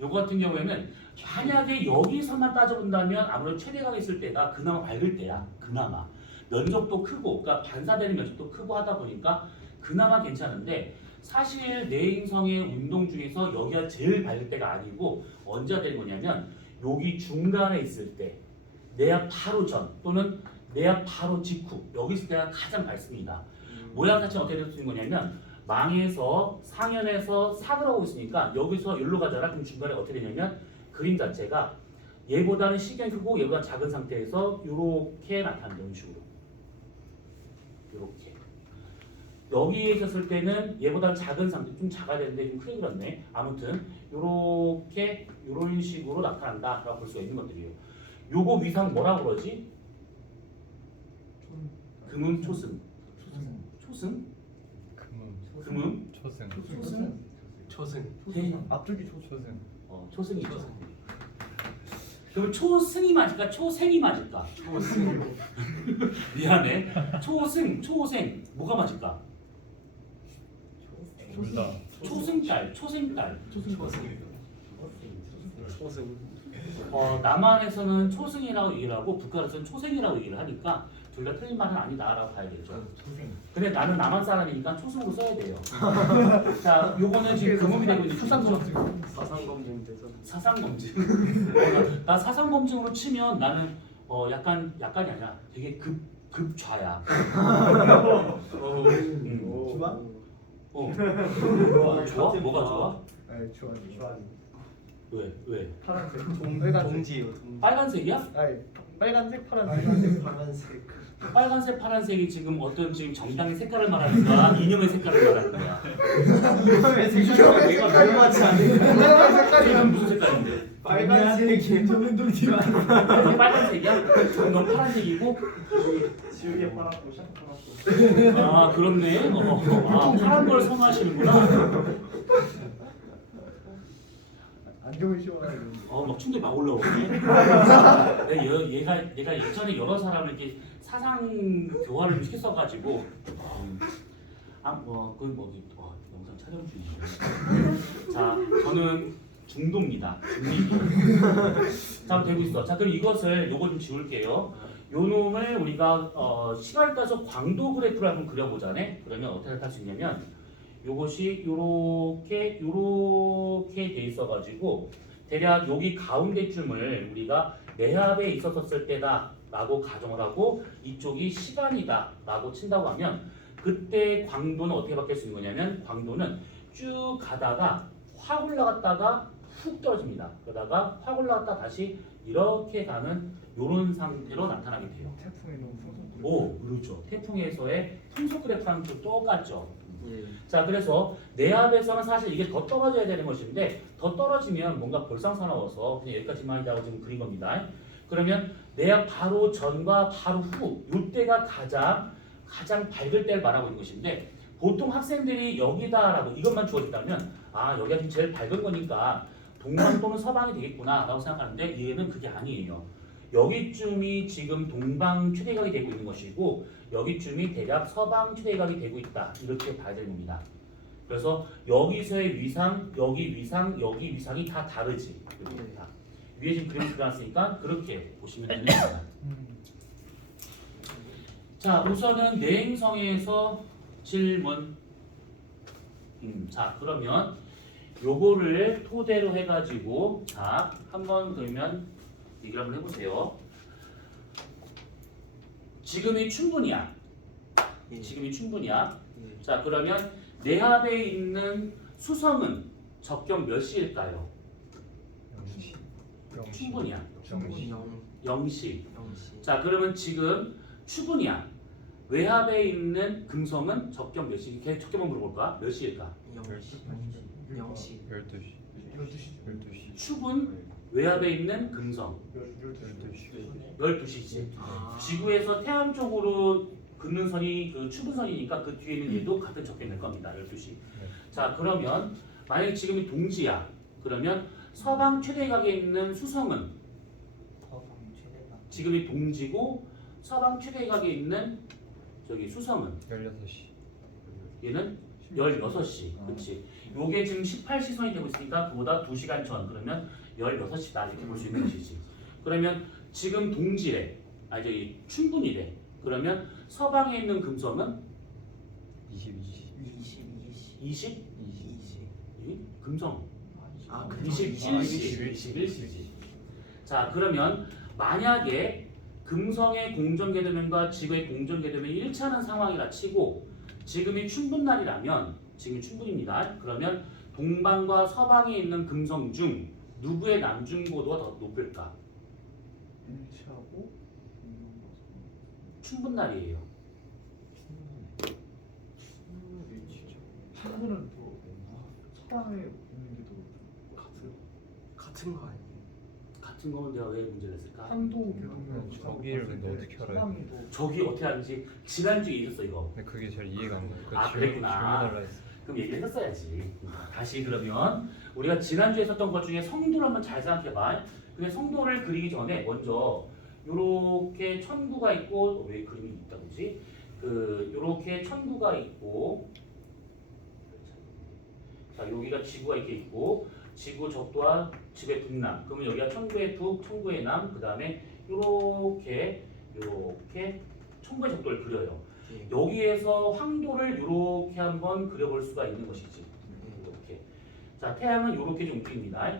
요거 같은 경우에는 만약에 여기서만 따져본다면 아무래도 최대각이 있을 때가 그나마 밝을 때야. 그나마 면적도 크고, 그러니까 반사되는 면적도 크고 하다 보니까 그나마 괜찮은데, 사실 내행성의 운동 중에서 여기가 제일 밝을 때가 아니고 언제가 되는 거냐면 여기 중간에 있을 때, 내압 바로 전 또는 내압 바로 직후, 여기 있을 때가 가장 밝습니다. 모양 자체는 어떻게 될 수 있는 거냐면 망에서 상현에서 사을 하고 있으니까 여기서 여기로 가잖아. 그럼 중간에 어떻게 되냐면 그림 자체가 얘보다는 시경이 크고 얘보다 작은 상태에서 이렇게 나타나는 이런 식으로. 이렇게. 여기에 있었을 때는 얘보다는 작은 상태, 좀 작아야 되는데 좀 크게 그렸네. 아무튼 이렇게 이런 식으로 나타난다라고 볼 수가 있는 것들이에요. 요거 위상 뭐라고 그러지? 금음 초승. 초승? 금음? 초승. 앞쪽이 초승. 초승이죠. 그럼 초승이 맞을까? 초생이 맞을까? 초승. 미안해. 초생 뭐가 맞을까? 둘 다. 초승달, 초생달. 초승. 남한에서는 초승이라고 얘기를 하고 북한에서는 초생이라고 얘기를 하니까 둘 다 틀린 말은 아니다라고 봐야겠죠. 근데 나는 남한 사람이니까 초승으로 써야 돼요. 자, 요거는 지금 금음이 되고 있는 초상검. 사상검증 대상. 사상검증. 나 사상검증으로 치면 나는 약간이 아니라 되게 급좌야. 주방? 좋아? 뭐가 좋아? 네, 주환이. 왜? 파란색. 동지요. 빨간색이야? 아니, 빨간색, 파란색. 빨간색, 파란색이 지금 어떤 지금 정당의 색깔을 말하는 거야? 이념의 색깔을 말하는 거야? 이놈의 색깔이 맞지 않는. 이건 무슨 색깔인데? 빨간색이 정운동지만. 이게 빨간색이야? 그럼 넌 파란색이고? 지우개 파랗고 샤프 파랗고. 아 그렇네. 파란 걸 선호하시는구나. 안경을 씌워가지고. 막 충돌이 막 올라오네. 얘가 예전에 여러 사람을 이렇게 사상 교환을 시켰어가지고 영상 촬영 중이에요. 자, 저는 중도입니다. 자, 되고 있어. 자, 그럼 요거 좀 지울게요. 요 놈을 우리가 시간을 따서 광도 그래프를 한번 그려보자네. 그러면 어떻게 할 수 있냐면 요것이 요렇게 돼 있어가지고 대략 여기 가운데 쯤을 우리가 내압에 있었을 때다라고 가정을 하고 이쪽이 시간이다라고 친다고 하면 그때 광도는 어떻게 바뀔 수 있는 거냐면 광도는 쭉 가다가 확 올라갔다가 훅 떨어집니다. 그러다가 확 올라갔다 다시 이렇게 가는 이런 상태로 나타나게 돼요. 태풍에 너무 풍속. 오, 그렇죠. 태풍에서의 풍속 그래프랑 좀 똑같죠. 예. 자, 그래서 내압에서는 사실 이게 더 떨어져야 되는 것인데 더 떨어지면 뭔가 볼상사나워서 그냥 여기까지만 하고 지금 그린 겁니다. 그러면 내압 바로 전과 바로 후 이때가 가장 밝을 때를 말하고 있는 것인데 보통 학생들이 여기다라고 이것만 주어진다면 여기가 지금 제일 밝은 거니까 동방 또는 서방이 되겠구나 라고 생각하는데 얘는 그게 아니에요. 여기쯤이 지금 동방 최대각이 되고 있는 것이고 여기쯤이 대략 서방 최대각이 되고 있다 이렇게 봐야 되는 겁니다. 그래서 여기서의 위상, 여기 위상, 여기 위상이 다 다르지. 이렇게 다. 위에 지금 그림 그려놨으니까 그렇게 보시면 되는 겁니다. 자, 우선은 내행성에서 질문. 자, 그러면 요거를 토대로 해가지고 자, 한번 그러면 얘기를 한번 해보세요. 지금이 충분이야. 예. 지금이 충분이야. 예. 자, 그러면 내압에 있는 수성은 적경 몇 시일까요? 0시. 충분이야. 0시. 0시. 0시. 자, 그러면 지금 추분이야. 외압에 있는 금성은 적경 몇 시? 걔 적경만 물어볼까? 몇 시일까? 0시. 0시. 12시. 12시. 추분 외압에 있는 금성 12시. 12시지. 지구에서 태양 쪽으로 긋는 선이 그 추분선이니까 그 뒤에 있는 얘도 같은 적경이 될 겁니다. 12시. 자, 그러면 만약에 지금이 동지야. 그러면 서방 최대각에 있는 수성은 지금이 동지고 서방 최대각에 있는 저기 수성은 16시. 얘는 16시. 그렇지. 요게 지금 18시선이 되고 있으니까 그보다 2시간 전. 그러면 16시다 이렇게 볼 수 있는 것이지. 그러면 지금 동지래. 저기 춘분이래. 그러면 서방에 있는 금성은 22시. 20? 20. 금성 아, 21시. 21시지. 자, 그러면 만약에 금성의 공정계도면과 지구의 공정계도면이 일치하는 상황이라 치고 지금이 춘분날이라면 지금이 춘분입니다. 그러면 동방과 서방에 있는 금성 중 누구의 남중고도가 더 높을까? 일치하고 춘분날이에요. 친구는 또 서방에 있는 게더 같은 거 아니에요? 같은 거면 내가 왜 문제를 냈을까? 한도 계도면 저기를 근데 어떻게 알아요? 저기 어떻게 하는지 지난주에 있었어 이거. 근데 그게 잘 이해가 안 가요. 아, 그랬구나. 질문하려 했어. 그럼 얘기를 했었어야지. 다시 그러면 우리가 지난주에 했었던 것 중에 성도를 한번 잘 생각해봐. 근데 성도를 그리기 전에 먼저 요렇게 천구가 있고 왜 그림이 있다 그러지? 요렇게 천구가 있고 자, 여기가 지구가 이렇게 있고 지구 적도와 지구의 북남. 그러면 여기가 천구의 북, 천구의 남. 그 다음에 요렇게 천구의 적도를 그려요. 예. 여기에서 황도를 이렇게 한번 그려볼 수가 있는 것이지. 이렇게. 자, 태양은 이렇게 좀 움직입니다.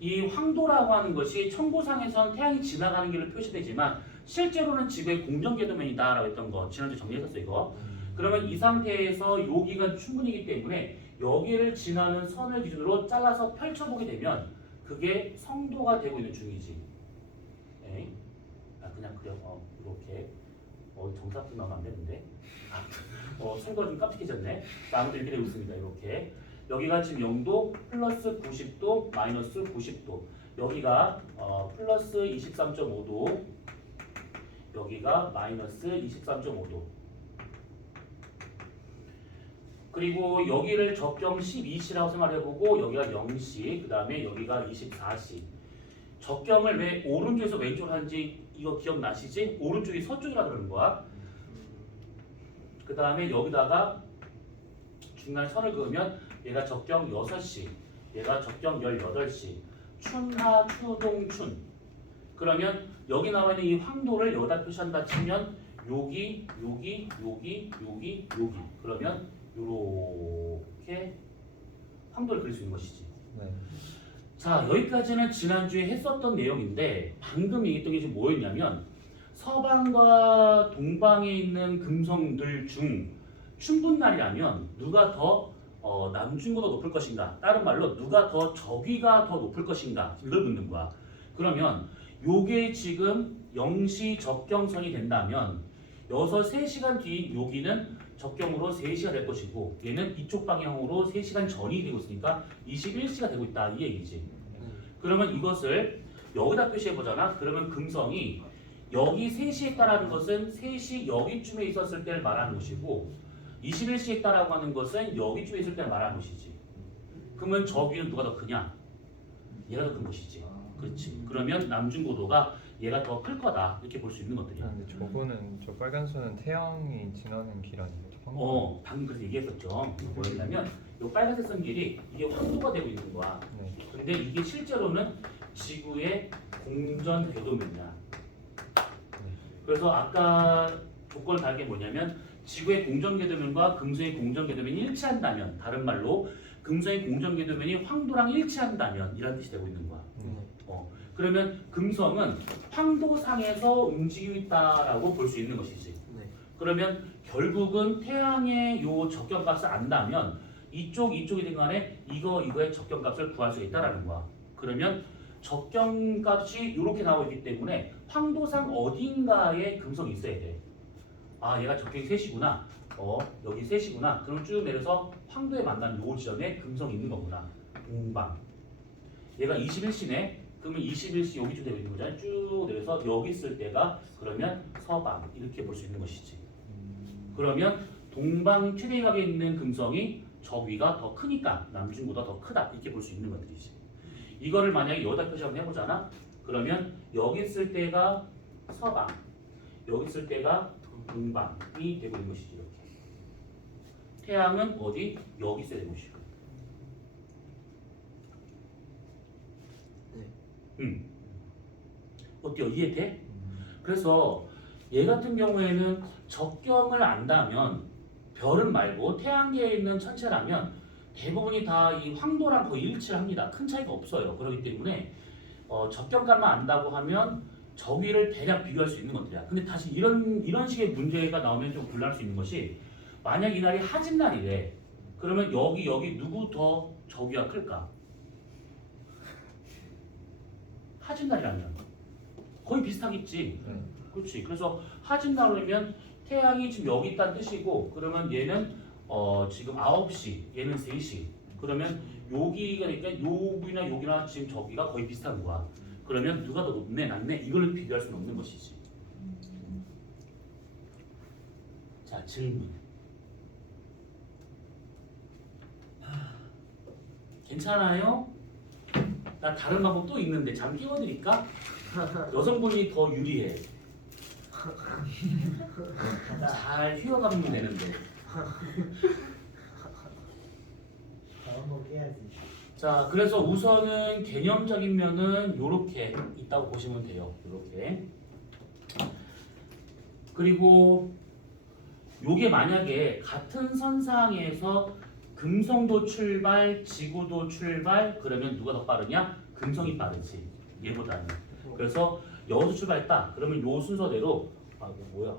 이 황도라고 하는 것이 천고상에서는 태양이 지나가는 길을 표시되지만 실제로는 지구의 공정궤도면이다라고 했던 거 지난주에 정리했었어 이거. 그러면 이 상태에서 여기가 충분이기 때문에 여기를 지나는 선을 기준으로 잘라서 펼쳐보게 되면 그게 성도가 되고 있는 중이지. 에이? 그냥 그려. 이렇게. 정사표 나오면 안 되는데. 성도가 좀 깜찍해졌네. 아무튼 이렇게 되고 있습니다. 이렇게. 여기가 지금 0도, 플러스 90도, 마이너스 90도. 여기가 플러스 23.5도. 여기가 마이너스 23.5도. 그리고 여기를 적경 12시라고 생각해보고 여기가 0시, 그 다음에 여기가 24시. 적경을 왜 오른쪽에서 왼쪽으로 하는지 이거 기억나시지? 오른쪽이 서쪽이라 그러는 거야. 그 다음에 여기다가 중간에 선을 그으면 얘가 적경 6시, 얘가 적경 18시. 춘하, 추동, 춘. 그러면 여기 나와 있는 이 황도를 여기다 표시한다 치면 여기, 여기, 여기, 여기, 여기. 그러면 요렇게 황도를 그릴 수 있는 것이지. 네. 자, 여기까지는 지난주에 했었던 내용인데 방금 얘기했던 게 지금 뭐였냐면 서방과 동방에 있는 금성들 중 춘분날이라면 누가 더 남중보다 높을 것인가? 다른 말로 누가 더 저기가 더 높을 것인가? 이걸 묻는 거야. 그러면 요게 지금 0시 적경선이 된다면 3시간 뒤 여기는 적경으로 3시가 될 것이고 얘는 이쪽 방향으로 3시간 전이 되고 있으니까 21시가 되고 있다 이 얘기지. 그러면 이것을 여기다 표시해 보잖아. 그러면 금성이 여기 3시에 있다라는 것은 3시 여기쯤에 있었을 때를 말하는 것이고 21시에 있다라고 하는 것은 여기쯤에 있을 때를 말하는 것이지. 그러면 저기는 누가 더 크냐? 얘가 더 큰 것이지. 그렇지. 그러면 남중고도가 얘가 더 클 거다 이렇게 볼 수 있는 것들이야. 근데 저거는 저 빨간 선은 태양이 지나는 길 아니에요? 방금 그래서 얘기했었죠. 뭐였냐면 이 빨간색 선 길이 이게 황도가 되고 있는 거야. 네. 근데 이게 실제로는 지구의 공전 궤도면이야. 그래서 아까 조건을 다른 게 뭐냐면 지구의 공전 궤도면과 금성의 공전 궤도면이 일치한다면, 다른 말로 금성의 공전 궤도면이 황도랑 일치한다면 이런 뜻이 되고 있는 거야. 그러면 금성은 황도상에서 움직이고 있다라고 볼 수 있는 것이지. 네. 그러면 결국은 태양의 요 적경값을 안다면 이쪽이든 간에 이거의 적경값을 구할 수 있다라는 거야. 그러면 적경값이 이렇게 나오고 있기 때문에 황도상 어딘가에 금성이 있어야 돼. 아, 얘가 적경이 3시구나. 여기 3시구나. 그럼 쭉 내려서 황도에 만나는 요 지점에 금성이 있는 거구나. 동방. 얘가 21시네. 그러면 21시 여기쯤 되고 있는 거잖아. 쭉 내려서 여기 있을 때가 그러면 서방 이렇게 볼 수 있는 것이지. 그러면 동방 최대각에 있는 금성이 저 위가 더 크니까 남중보다 더 크다 이렇게 볼 수 있는 것들이지. 이거를 만약에 여기다 표시 한번 해보잖아. 그러면 여기 있을 때가 서방, 여기 있을 때가 동방이 되고 있는 것이지. 이렇게. 태양은 어디? 여기 있어야 되는 것이고. 어때요? 이해돼? 그래서 얘 같은 경우에는 적경을 안다면 별은 말고 태양계에 있는 천체라면 대부분이 다 이 황도랑 거의 일치를 합니다. 큰 차이가 없어요. 그렇기 때문에 적경값만 안다고 하면 저기를 대략 비교할 수 있는 것들이야. 근데 다시 이런 식의 문제가 나오면 좀 곤란할 수 있는 것이, 만약 이날이 하진날이래. 그러면 여기 누구 더 저기가 클까? 하진날이라면 거의 비슷하겠지. 그렇지. 그래서 하진날이면 태양이 지금 여기 있다는 뜻이고, 그러면 얘는 지금 9시, 얘는 3시. 그러면 여기가 그러니까 여기나 여기나 지금 저기가 거의 비슷한 거야. 그러면 누가 더 높네 낮네 이걸 비교할 수는 없는 것이지. 자, 질문. 괜찮아요? 나 다른 방법 또 있는데 잠 깨워드릴까? 여성분이 더 유리해. 잘 휘어가면 되는데. 다음 번 깨야지. 자, 그래서 우선은 개념적인 면은 이렇게 있다고 보시면 돼요. 이렇게. 그리고 요게 만약에 같은 선상에서 금성도 출발, 지구도 출발, 그러면 누가 더 빠르냐? 금성이 빠르지. 얘보다는. 그래서 여기서 출발했다. 그러면 요 순서대로 이거 뭐야?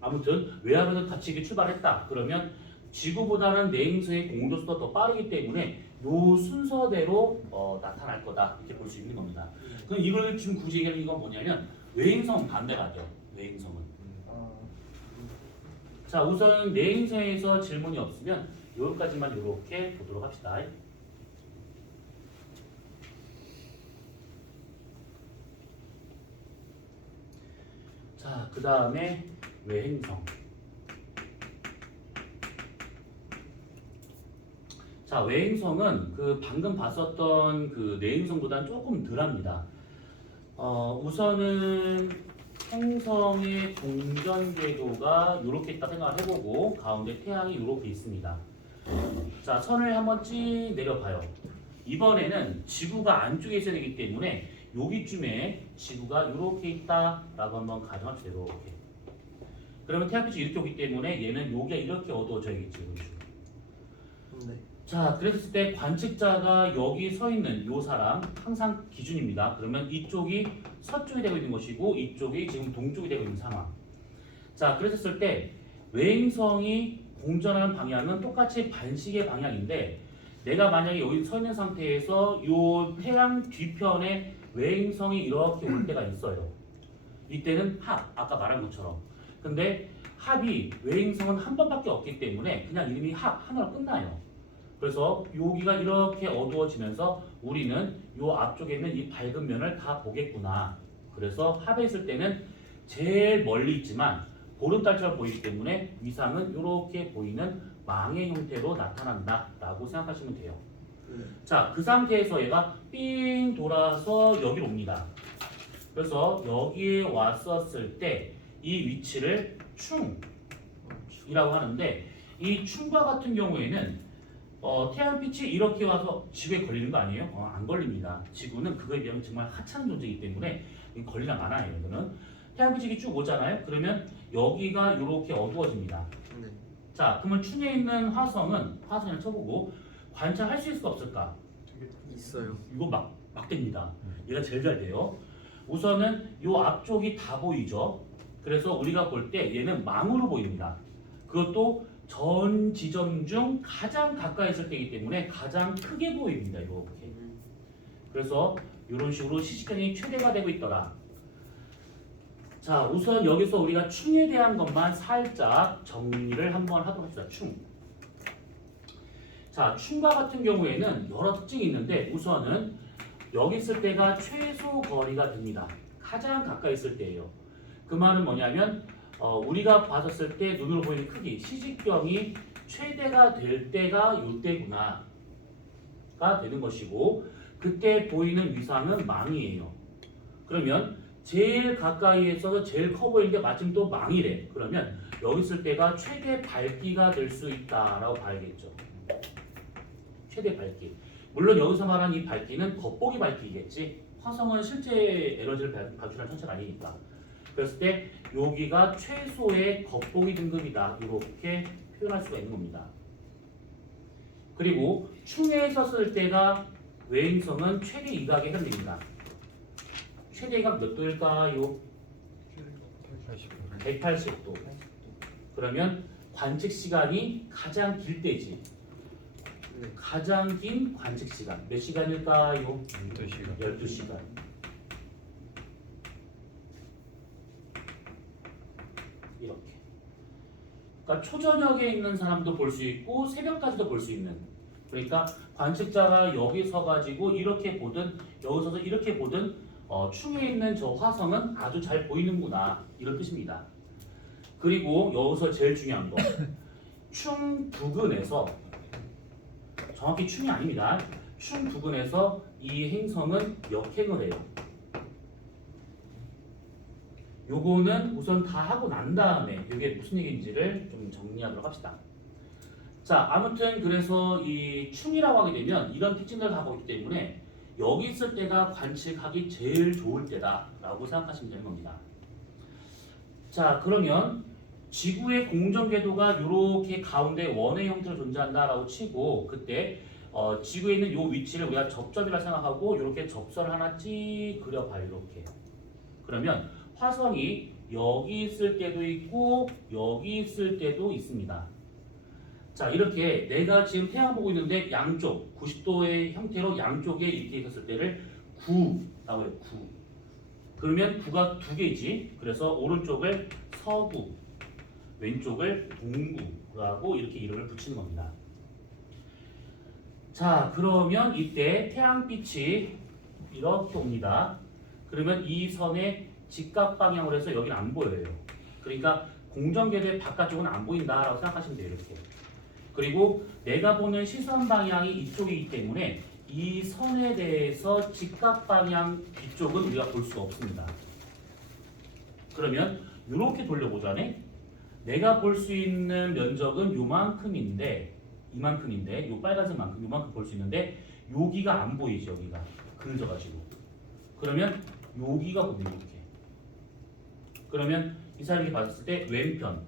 아무튼 외압에서 같이 이렇게 출발했다. 그러면 지구보다는 내행성의 공조수가 더 빠르기 때문에 요 순서대로 나타날 거다 이렇게 볼 수 있는 겁니다. 그럼 이걸 지금 굳이 얘기하는 이건 뭐냐면 외행성 반대가 돼요. 외행성은. 자, 우선 내행성에서 질문이 없으면 여기까지만 이렇게 보도록 합시다. 자, 그 다음에 외행성. 자, 외행성은 그 방금 봤었던 그 내행성보다는 조금 덜합니다. 우선은 행성의 공전 궤도가 이렇게 있다 생각을 해보고 가운데 태양이 이렇게 있습니다. 자, 선을 한번 찌 내려봐요. 이번에는 지구가 안쪽에 있어야 되기 때문에 여기쯤에 지구가 이렇게 있다라고 한번 가정합시다. 이렇게. 그러면 태양빛이 이렇게 오기 때문에 얘는 여기가 이렇게 어두워져야겠지. 네. 자, 그랬을 때 관측자가 여기 서 있는 요 사람 항상 기준입니다. 그러면 이쪽이 서쪽이 되고 있는 것이고 이쪽이 지금 동쪽이 되고 있는 상황. 자, 그랬을 때 외행성이 공전하는 방향은 똑같이 반시계 방향인데 내가 만약에 여기 서 있는 상태에서 요 태양 뒤편에 외행성이 이렇게 올 때가 있어요. 이때는 합, 아까 말한 것처럼. 근데 합이 외행성은 한 번밖에 없기 때문에 그냥 이름이 합 하나로 끝나요. 그래서 여기가 이렇게 어두워지면서 우리는 요 앞쪽에 있는 이 밝은 면을 다 보겠구나. 그래서 합에 있을 때는 제일 멀리 있지만 보름달처럼 보이기 때문에 위상은 이렇게 보이는 망의 형태로 나타난다 라고 생각하시면 돼요. 자, 그 상태에서 얘가 삥 돌아서 여기로 옵니다. 그래서 여기에 왔었을 때 이 위치를 충이라고 하는데 이 충과 같은 경우에는 태양빛이 이렇게 와서 지구에 걸리는 거 아니에요? 안 걸립니다. 지구는 그거에 비하면 정말 하찮은 존재이기 때문에 걸리랑 않아요. 이거는 태양빛이 쭉 오잖아요. 그러면 여기가 이렇게 어두워집니다. 네. 자, 그러면 충에 있는 화성을 쳐보고 관찰할 수 있을까 없을까? 있어요. 이거 막 됩니다. 얘가 제일 잘 돼요. 우선은 요 앞쪽이 다 보이죠. 그래서 우리가 볼 때 얘는 망으로 보입니다. 그것도 전 지점 중 가장 가까이 있을 때이기 때문에 가장 크게 보입니다. 이렇게. 그래서 이런 식으로 시시견이 최대가 되고 있더라. 자, 우선 여기서 우리가 충에 대한 것만 살짝 정리를 한번 하도록 합시다. 충. 자, 충과 같은 경우에는 여러 특징이 있는데 우선은 여기 있을 때가 최소 거리가 됩니다. 가장 가까이 있을 때예요. 그 말은 뭐냐면 우리가 봤었을 때 눈으로 보이는 크기, 시직경이 최대가 될 때가 이때구나가 되는 것이고 그때 보이는 위상은 망이에요. 그러면 제일 가까이에서 제일 커 보이는데 마침 또 망이래. 그러면 여기 있을 때가 최대 밝기가 될 수 있다라고 봐야겠죠. 최대 밝기. 물론 여기서 말하는 이 밝기는 겉보기 밝기겠지. 화성은 실제 에너지를 방출할 천체가 아니니까. 그랬을 때 여기가 최소의 겉보기 등급이다. 이렇게 표현할 수가 있는 겁니다. 그리고 충에 있었을 때가 외행성은 최대 이각에 해당됩니다. 최대 이각 몇 도일까요? 180도. 그러면 관측 시간이 가장 길 때지. 네. 가장 긴 관측 시간 몇 시간일까요? 12시간. 12시간. 이렇게. 그러니까 초저녁에 있는 사람도 볼 수 있고 새벽까지도 볼 수 있는. 그러니까 관측자가 여기 서가지고 이렇게 보든 여기 서서 이렇게 보든 충에 있는 저 화성은 아주 잘 보이는구나 이런 뜻입니다. 그리고 여기서 제일 중요한 거 충 부근에서 정확히 충이 아닙니다. 충 부근에서 이 행성은 역행을 해요. 요거는 우선 다 하고 난 다음에 이게 무슨 얘기인지를 좀 정리하도록 합시다. 자, 아무튼 그래서 이 충이라고 하게 되면 이런 특징들을 갖고 있기 때문에 여기 있을 때가 관측하기 제일 좋을 때다라고 생각하시면 되는 겁니다. 자, 그러면 지구의 공전 궤도가 이렇게 가운데 원의 형태로 존재한다라고 치고 그때 지구에 있는 이 위치를 우리가 접점이라 생각하고 이렇게 접선을 하나 찌 그려봐요. 이렇게. 그러면 화성이 여기 있을 때도 있고 여기 있을 때도 있습니다. 자, 이렇게 내가 지금 태양 보고 있는데 양쪽 90도의 형태로 양쪽에 이렇게 있었을 때를 구라고 해요. 구. 그러면 구가 두 개지. 그래서 오른쪽을 서구, 왼쪽을 동구라고 이렇게 이름을 붙이는 겁니다. 자, 그러면 이때 태양빛이 이렇게 옵니다. 그러면 이 선의 직각 방향으로 해서 여기는 안 보여요. 그러니까 공전궤도의 바깥쪽은 안 보인다라고 생각하시면 돼요. 이렇게. 그리고 내가 보는 시선 방향이 이쪽이기 때문에 이 선에 대해서 직각 방향 뒤쪽은 우리가 볼 수가 없습니다. 그러면 이렇게 돌려보자네. 내가 볼 수 있는 면적은 요만큼인데 이만큼인데 요 빨간색만큼 요만큼 볼 수 있는데 여기가 안 보이죠. 여기가 그려져가지고 그러면 여기가 보이는 이렇게. 그러면 이 사람이 봤을 때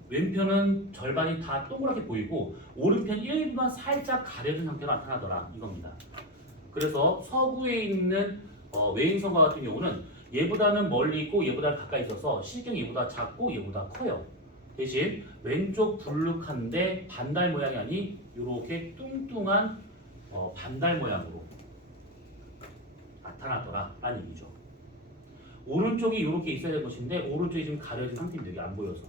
왼편은 절반이 다 동그랗게 보이고 오른편 일부만 살짝 가려진 상태로 나타나더라 이겁니다. 그래서 서구에 있는 외인성과 같은 경우는 얘보다는 멀리 있고 얘보다 가까이 있어서 실경이 얘보다 작고 얘보다 커요. 대신 왼쪽 불룩한데 반달 모양이 아닌 이렇게 뚱뚱한 반달 모양으로 나타나더라 라는 얘기죠. 오른쪽이 이렇게 있어야 될 것인데 오른쪽이 지금 가려진 상태인데 여기 안 보여서.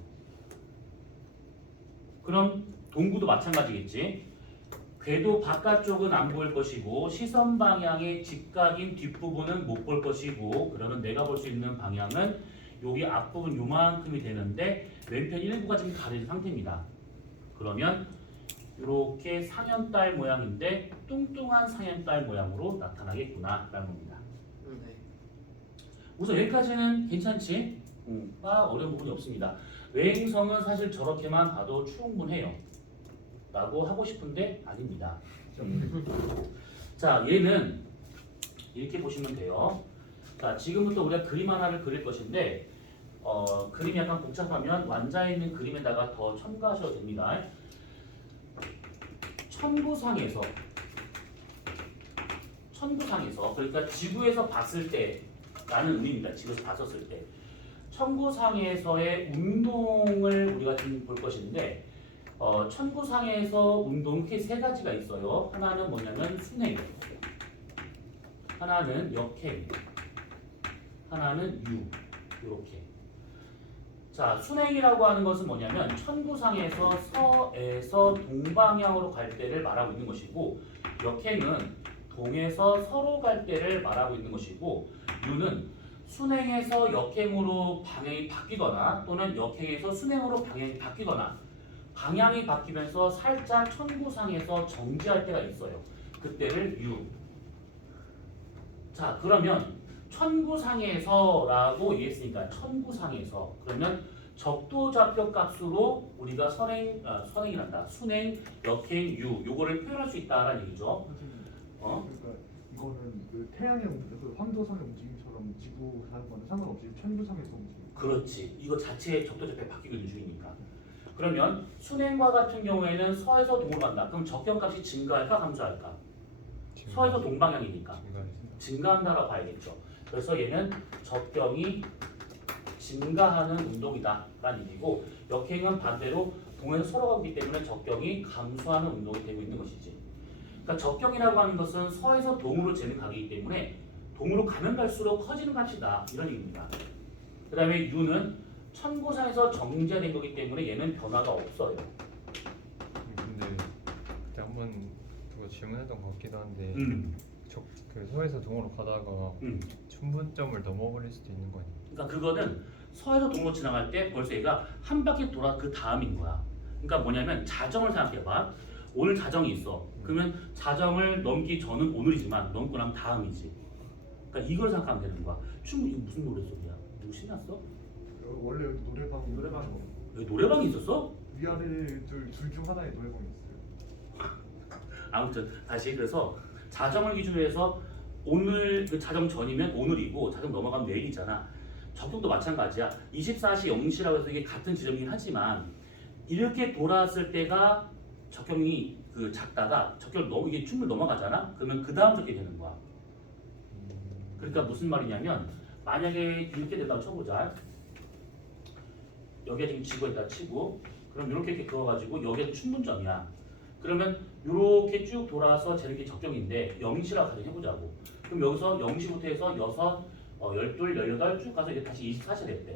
그럼 동구도 마찬가지겠지. 궤도 바깥쪽은 안 보일 것이고 시선 방향의 직각인 뒷부분은 못 볼 것이고 그러면 내가 볼 수 있는 방향은 여기 앞부분 요만큼이 되는데 왼편 일부가 지금 가려진 상태입니다. 그러면 이렇게 상현달 모양인데 뚱뚱한 상현달 모양으로 나타나겠구나 라는 겁니다. 네. 우선 여기까지는 괜찮지? 어려운 부분이 없습니다. 외행성은 사실 저렇게만 봐도 충분해요 라고 하고 싶은데 아닙니다. 자, 얘는 이렇게 보시면 돼요. 자, 지금부터 우리가 그림 하나를 그릴 것인데 그림이 약간 복잡하면 완자에 있는 그림에다가 더 첨가하셔도 됩니다. 천구상에서 그러니까 지구에서 봤을 때라는 의미입니다. 지구에서 봤었을 때 천구상에서의 운동을 우리가 지금 볼 것인데 천구상에서 운동 크게 세 가지가 있어요. 하나는 뭐냐면 순행, 하나는 역행, 하나는 유. 이렇게. 자, 순행이라고 하는 것은 뭐냐면 천구상에서 서에서 동방향으로 갈 때를 말하고 있는 것이고 역행은 동에서 서로 갈 때를 말하고 있는 것이고 유는 순행에서 역행으로 방향이 바뀌거나 또는 역행에서 순행으로 방향이 바뀌거나 방향이 바뀌면서 살짝 천구상에서 정지할 때가 있어요. 그때를 유. 자, 그러면 천구상에서라고 얘기했으니까 천구상에서 그러면 적도좌표 값으로 우리가 순행, 역행, 유 요거를 표현할 수 있다라는 얘기죠. 그러니까 이거는 그 태양의 그 황도선의 움직임처럼 지구 사는 상관없이 천구상에서 움직임. 그렇지. 이거 자체의 적도좌표가 바뀌고 있는 중이니까. 그러면 순행과 같은 경우에는 서에서 동으로 간다. 그럼 적경값이 증가할까 감소할까? 서에서 동방향이니까 증가한다라고 봐야겠죠. 그래서 얘는 적경이 증가하는 운동이다 라는 얘기고 역행은 반대로 동에서 서로 가기 때문에 적경이 감소하는 운동이 되고 있는 것이지. 그러니까 적경이라고 하는 것은 서에서 동으로 재는 각이기 때문에 동으로 가면 갈수록 커지는 값이다 이런 얘기입니다. 그 다음에 유는 천구상에서 정제된 거기 때문에 얘는 변화가 없어요. 근데 그때 한번 그거 질문했던 것 같기도 한데 그 서에서 동으로 가다가 춘분점을 넘어버릴 수도 있는 거 아니에요? 그러니까 그거는 서에서 동으로 지나갈 때 벌써 얘가 한 바퀴 돌아 그 다음인 거야. 그러니까 뭐냐면 자정을 생각해봐. 오늘 자정이 있어. 그러면 자정을 넘기 전은 오늘이지만 넘고 나면 다음이지. 그러니까 이걸 생각하면 되는 거야. 춤 이거 무슨 노래 소리야? 누구 신났어? 원래 여기 노래방 여기 노래방이 있었어? 위아래 둘 중 하나에 노래방이 있어요. 아무튼 다시 그래서 자정을 기준으로 해서 오늘 그 자정 전이면 오늘이고 자정 넘어가면 내일이잖아. 적경도 마찬가지야. 24시 0시라고 해서 이게 같은 지점이긴 하지만 이렇게 돌아왔을 때가 적경이 그 작다가 적경을 이게 춤을 넘어가잖아. 그러면 그 다음 적경이 되는 거야. 그러니까 무슨 말이냐면 만약에 이렇게 된다고 쳐보자. 여기가 지금 지구에 있다 치고 그럼 이렇게 그어가지고 여기가 춘분점이야. 그러면 이렇게 쭉 돌아서 재는 게 적경인데 0시라고 가정 해보자고. 그럼 여기서 0시부터 해서 6, 12, 18 쭉 가서 이제 다시 24시 됐대.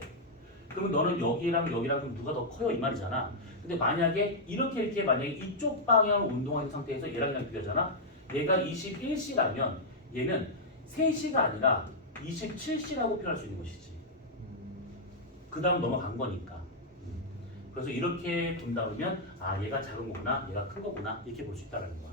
그러면 너는 여기랑 그럼 누가 더 커요 이 말이잖아. 근데 만약에 이렇게 만약에 이쪽 방향으로 운동하는 상태에서 얘랑 비교하잖아. 얘가 21시라면 얘는 3시가 아니라 27시라고 표현할 수 있는 것이지. 그 다음 넘어간 거니까. 그래서 이렇게 본다 그러면 아 얘가 작은 거구나, 얘가 큰 거구나 이렇게 볼 수 있다는 거야.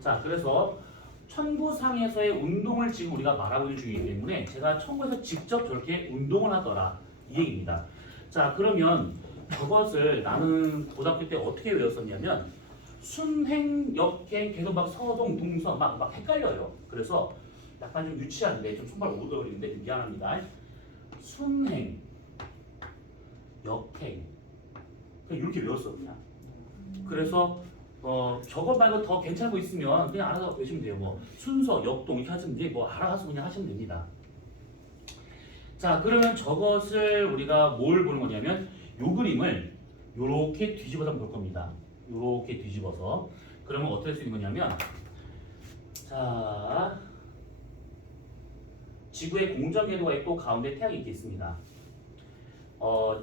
자, 그래서 천구상에서의 운동을 지금 우리가 말하고 있는 중이기 때문에 제가 천구에서 직접 저렇게 운동을 하더라 이 얘기입니다. 자, 그러면 저것을 나는 고등학교 때 어떻게 외웠었냐면 순행, 역행, 계속 막 서동, 동서 막 헷갈려요. 그래서 약간 좀 유치한데 좀 손발 오글거리는데 미안합니다. 순행, 역행 그냥 이렇게 외웠어 그냥. 그래서 저것 말고 더 괜찮은 거 있으면 그냥 알아서 외우시면 돼요. 뭐 순서, 역동 이렇게 하시면 뭐 알아서 그냥 하시면 됩니다. 자, 그러면 저것을 우리가 뭘 보는 거냐면 요 그림을 요렇게 뒤집어서 한번 볼 겁니다. 요렇게 뒤집어서. 그러면 어떻게 할 수 있는 거냐면 자, 지구에 공전궤도가 있고 가운데 태양이 이렇게 있습니다.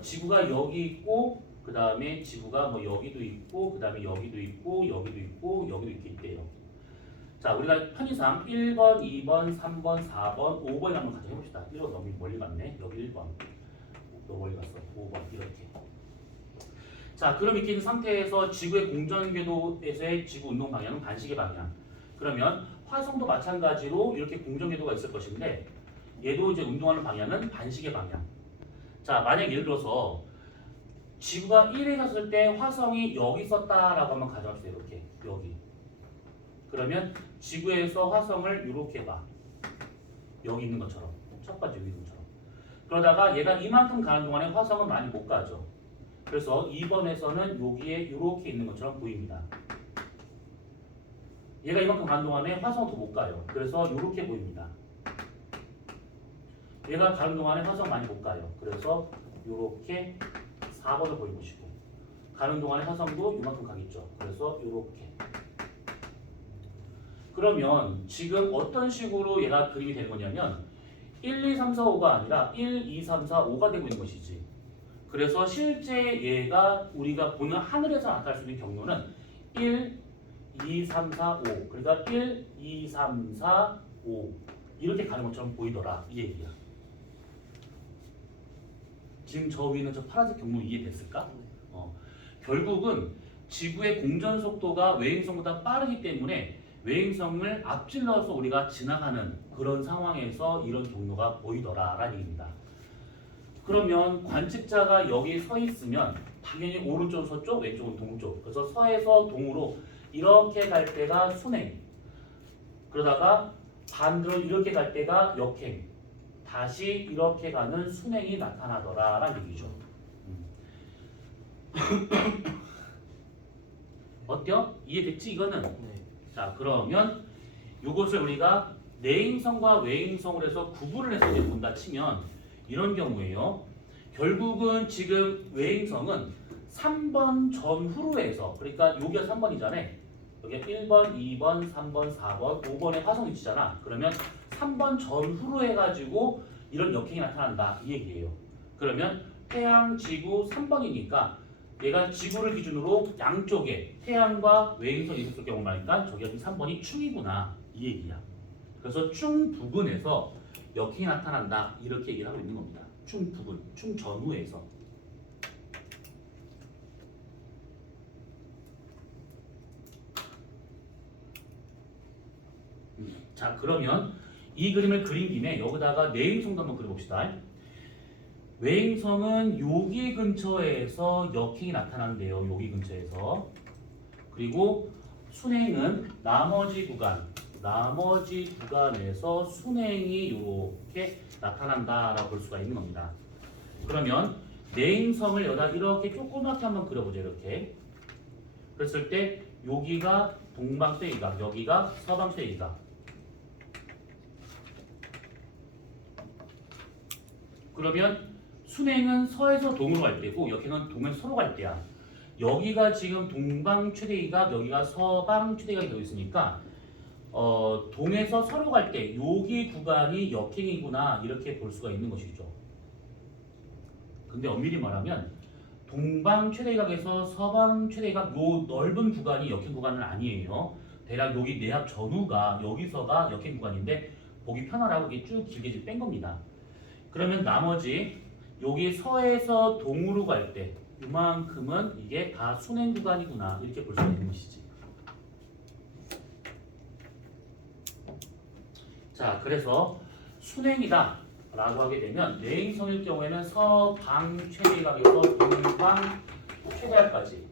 지구가 여기 있고 그 다음에 지구가 뭐 여기도 있고 그 다음에 여기도 있고 여기도 있고 여기도 이렇게 있대요. 자, 우리가 편의상 1번, 2번, 3번, 4번, 5번을 한번 같이 해봅시다. 1번 너무 멀리 갔네. 여기 1번. 너무 멀리 갔어. 5번 이렇게. 자, 그럼 이렇게 있는 상태에서 지구의 공전궤도에서의 지구 운동 방향은 반시계 방향. 그러면 화성도 마찬가지로 이렇게 공전궤도가 있을 것인데 얘도 이제 운동하는 방향은 반시계 방향. 자, 만약 예를 들어서 지구가 1에 섰을 때 화성이 여기 있었다라고 한번 가정합시다. 이렇게 여기. 그러면 지구에서 화성을 이렇게 봐. 여기 있는 것처럼. 첫 번째 여기 있는 것처럼. 그러다가 얘가 이만큼 가는 동안에 화성은 많이 못 가죠. 그래서 2번에서는 여기에 이렇게 있는 것처럼 보입니다. 얘가 이만큼 가는 동안에 화성은 더 못 가요. 그래서 이렇게 보입니다. 얘가 가는 동안에 화성 많이 못 가요. 그래서 이렇게 4번을 보여보시고 가는 동안에 화성도 이만큼 가겠죠. 그래서 이렇게. 그러면 지금 어떤 식으로 얘가 그림이 되는 거냐면 1, 2, 3, 4, 5가 아니라 1, 2, 3, 4, 5가 되고 있는 것이지. 그래서 실제 얘가 우리가 보는 하늘에서 나타날 수 있는 경로는 1, 2, 3, 4, 5. 그러니까 1, 2, 3, 4, 5 이렇게 가는 것처럼 보이더라 이 얘기야. 지금 저 위는 저 파란색 경로 이해됐을까? 결국은 지구의 공전 속도가 외행성보다 빠르기 때문에 외행성을 앞질러서 우리가 지나가는 그런 상황에서 이런 경로가 보이더라라는 얘기입니다. 그러면 관측자가 여기 서 있으면 당연히 오른쪽 서쪽, 왼쪽은 동쪽. 그래서 서에서 동으로 이렇게 갈 때가 순행. 그러다가 반대로 이렇게 갈 때가 역행. 다시 이렇게 가는 순행이 나타나더라라는 얘기죠. 어때요? 이해됐지 이거는? 네. 자, 그러면 이것을 우리가 내행성과 외행성을 해서 구분을 해서 이제 본다 치면 이런 경우에요. 결국은 지금 외행성은 3번 전후로 해서, 그러니까 여기가 3번이잖아요. 여기가 1번, 2번, 3번, 4번, 5번에 화성이 있잖아. 그러면 3번 전후로 해가지고 이런 역행이 나타난다 이 얘기예요. 그러면 태양, 지구 3번이니까 얘가 지구를 기준으로 양쪽에 태양과 외행성이 있었을 경우 말이니까 저기가 3번이 충이구나 이 얘기야. 그래서 충 부근에서 역행이 나타난다 이렇게 얘기를 하고 있는 겁니다. 충 부근, 충 전후에서. 자, 그러면 이 그림을 그린 김에 여기다가 내행성도 한번 그려봅시다. 외행성은 여기 근처에서 역행이 나타나는데요. 여기 근처에서. 그리고 순행은 나머지 구간에서 순행이 이렇게 나타난다라고 볼 수가 있는 겁니다. 그러면 내행성을 여기다 이렇게 조그맣게 한번 그려보죠. 이렇게. 그랬을 때 여기가 동방쇠이각, 여기가 서방쇠이각. 그러면 순행은 서에서 동으로 갈 때고 역행은 동에서 서로 갈 때야. 여기가 지금 동방 최대이각, 여기가 서방 최대이각이 되어 있으니까 동에서 서로 갈 때 여기 구간이 역행이구나 이렇게 볼 수가 있는 것이죠. 근데 엄밀히 말하면 동방 최대이각에서 서방 최대이각 요 넓은 구간이 역행 구간은 아니에요. 대략 여기 내합 전후가 여기서가 역행 구간인데 보기 편하라고 이렇게 쭉 길게 뺀 겁니다. 그러면 나머지 여기 서에서 동으로 갈 때 이만큼은 이게 다 순행 구간이구나 이렇게 볼 수 있는 것이지. 자, 그래서 순행이다 라고 하게 되면 내행성일 경우에는 서방 최대각에서 동방 최대각까지,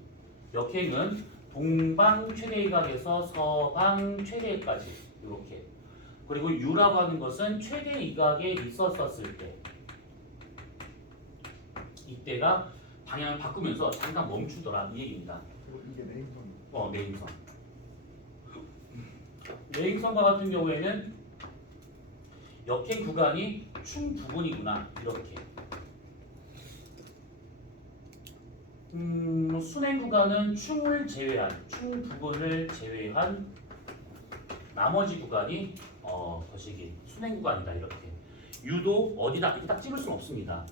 역행은 동방 최대각에서 서방 최대까지 이렇게. 그리고 유라고 하는 것은 최대 이각에 있었을 때, 이때가 방향을 바꾸면서 잠깐 멈추더라 이 얘기입니다. 그리고 이게 내행선. 내행선. 내행선과 같은 경우에는 역행 구간이 충 부분이구나 이렇게. 순행 구간은 충을 제외한, 충 부분을 제외한 나머지 구간이 거시기 순행 구간이다 이렇게. 유도 어디다 이렇게 딱 찝을 수는 없습니다.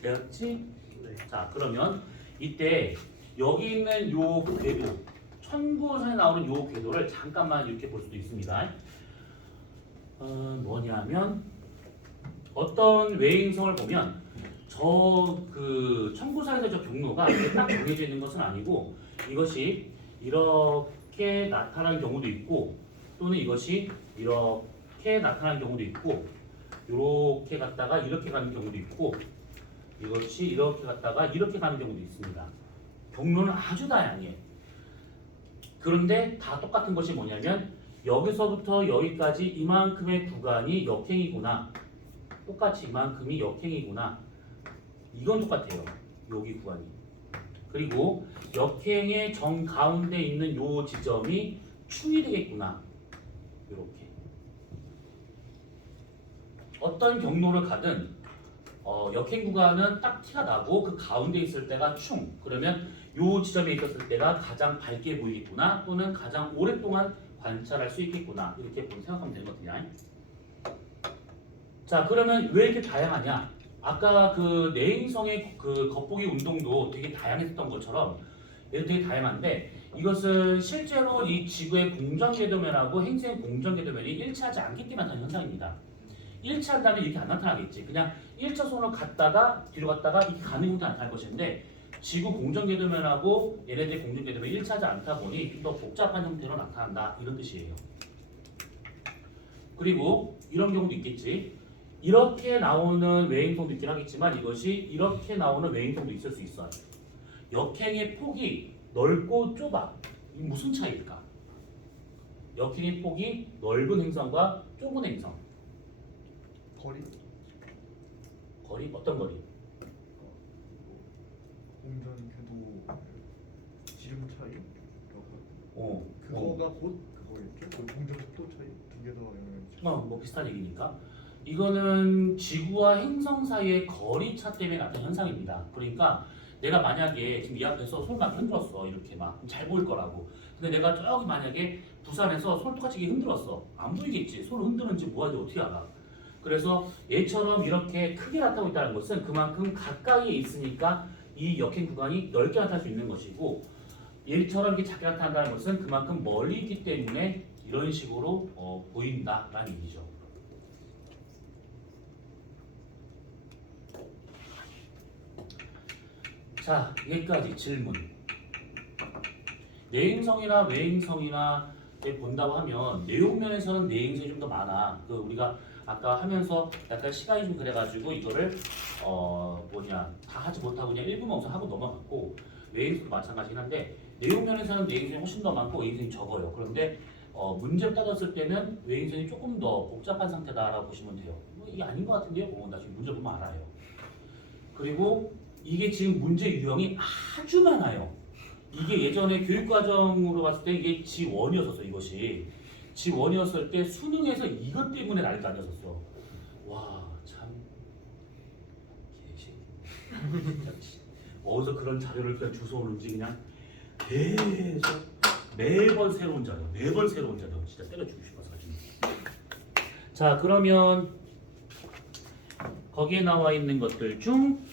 되었지? 네. 자, 그러면 이때 여기 있는 요 궤도, 천구선에 나오는 요 궤도를 잠깐만 이렇게 볼 수도 있습니다. 뭐냐면 어떤 외행성을 보면 저 그 천구선에서 저 경로가 이렇게 딱 정해져 있는 것은 아니고 이것이 이렇게 나타나는 경우도 있고 또는 이것이 이렇게 나타나는 경우도 있고 이렇게 갔다가 이렇게 가는 경우도 있고 이것이 이렇게 갔다가 이렇게 가는 경우도 있습니다. 경로는 아주 다양해. 그런데 다 똑같은 것이 뭐냐면 여기서부터 여기까지 이만큼의 구간이 역행이구나. 똑같이 이만큼이 역행이구나. 이건 똑같아요. 여기 구간이. 그리고 역행의 정가운데 있는 요 지점이 충이 되겠구나. 이렇게. 어떤 경로를 가든 역행 구간은 딱 티가 나고 그 가운데 있을 때가 충. 그러면 요 지점에 있었을 때가 가장 밝게 보이겠구나 또는 가장 오랫동안 관찰할 수 있겠구나 이렇게 생각하면 되는 거거든요. 자, 그러면 왜 이렇게 다양하냐? 아까 그 내행성의 그 겉보기 운동도 되게 다양했던 것처럼 얘도 되게 다양한데 이것은 실제로 이 지구의 공전궤도면하고 행성의 공전궤도면이 일치하지 않기 때문에 나타나는 현상입니다. 일치한다면 이렇게 안 나타나겠지. 그냥 일차선으로 갔다가 뒤로 갔다가 이렇게 가는 것도 나타날 것인데 지구 공전궤도면하고 얘네들 공전궤도면이 일치하지 않다 보니 좀 더 복잡한 형태로 나타난다 이런 뜻이에요. 그리고 이런 경우도 있겠지. 이렇게 나오는 외행성도 있긴 하겠지만 이것이 이렇게 나오는 외행성도 있을 수 있어요. 역행의 폭이 넓고 좁아. 이 무슨 차이일까? 역행의 폭이 넓은 행성과 좁은 행성. 거리. 거리? 어떤 거리? 공전 궤도 지름 차이. 어. 그거가 곧 그거겠죠. 그 공전 속도 차이 두 개 더 영향이죠. 뭐 비슷한 얘기니까. 이거는 지구와 행성 사이의 거리차 때문에 나타난 현상입니다. 그러니까 내가 만약에 지금 이 앞에서 손을 막 흔들었어. 이렇게 막 잘 보일 거라고. 근데 내가 저기 만약에 부산에서 손을 똑같이 이렇게 흔들었어. 안 보이겠지. 손을 흔드는지 뭐하지 어떻게 알아. 그래서 얘처럼 이렇게 크게 나타나고 있다는 것은 그만큼 가까이에 있으니까 이 역행 구간이 넓게 나타날 수 있는 것이고 얘처럼 이렇게 작게 나타난다는 것은 그만큼 멀리 있기 때문에 이런 식으로 보인다라는 얘기죠. 자, 여기까지 질문. 내행성이나 외행성이나 본다고 하면 내용면에서는 내행성이 좀 더 많아. 그 우리가 아까 하면서 약간 시간이 좀 그래가지고 이거를 다 하지 못하고 그냥 1분 엄청 하고 넘어갔고 외행성도 마찬가지긴 한데 내용면에서는 내행성이 훨씬 더 많고 외행성이 적어요. 그런데 문제를 따졌을 때는 외행성이 조금 더 복잡한 상태다라고 보시면 돼요. 이게 아닌 것 같은데요? 나 지금 문제 보면 알아요. 그리고 이게 지금 문제 유형이 아주 많아요. 이게 예전에 교육과정으로 봤을 때 이게 G1이었었어. 이것이 G1이었을 때 수능에서 이것 때문에 난리가 아니었었어. 와, 참 개새끼. 진짜 어디서 그런 자료를 그냥 주워오는지 그냥 계속 매번 새로운 자료 진짜 때려주고 싶어서 가지고. 자, 그러면 거기에 나와 있는 것들 중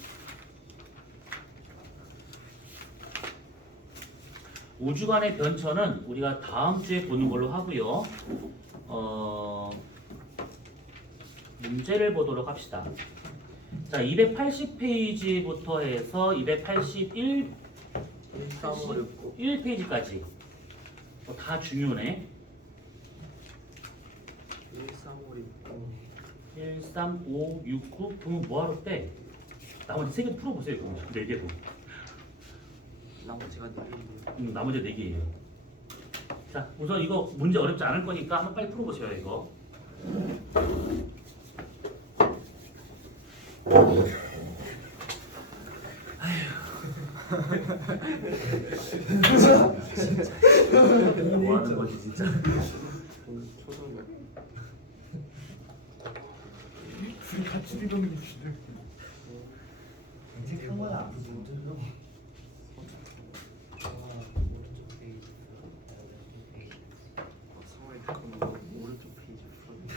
우주관의 변천은 우리가 다음 주에 보는 걸로 하고요. 문제를 보도록 합시다. 자, 280페이지부터 해서 281 1356 1페이지까지 다 중요네. 1356 1, 3, 5, 6, 9 그러면 뭐하러 빼? 나머지 3개 풀어보세요. 그럼 4개로. 나머지가 4개인데요. 나머지 4개예요. 자, 우선 이거 문제 어렵지 않을 거니까 한번 빨리 풀어보세요. 이거. 뭐 하는 거지 진짜. 오늘 초등학 둘이 같이 읽었는데 진짜. 인색한 건 아프지 못해서. 서울에 그건 오른쪽 페이지 풀었는데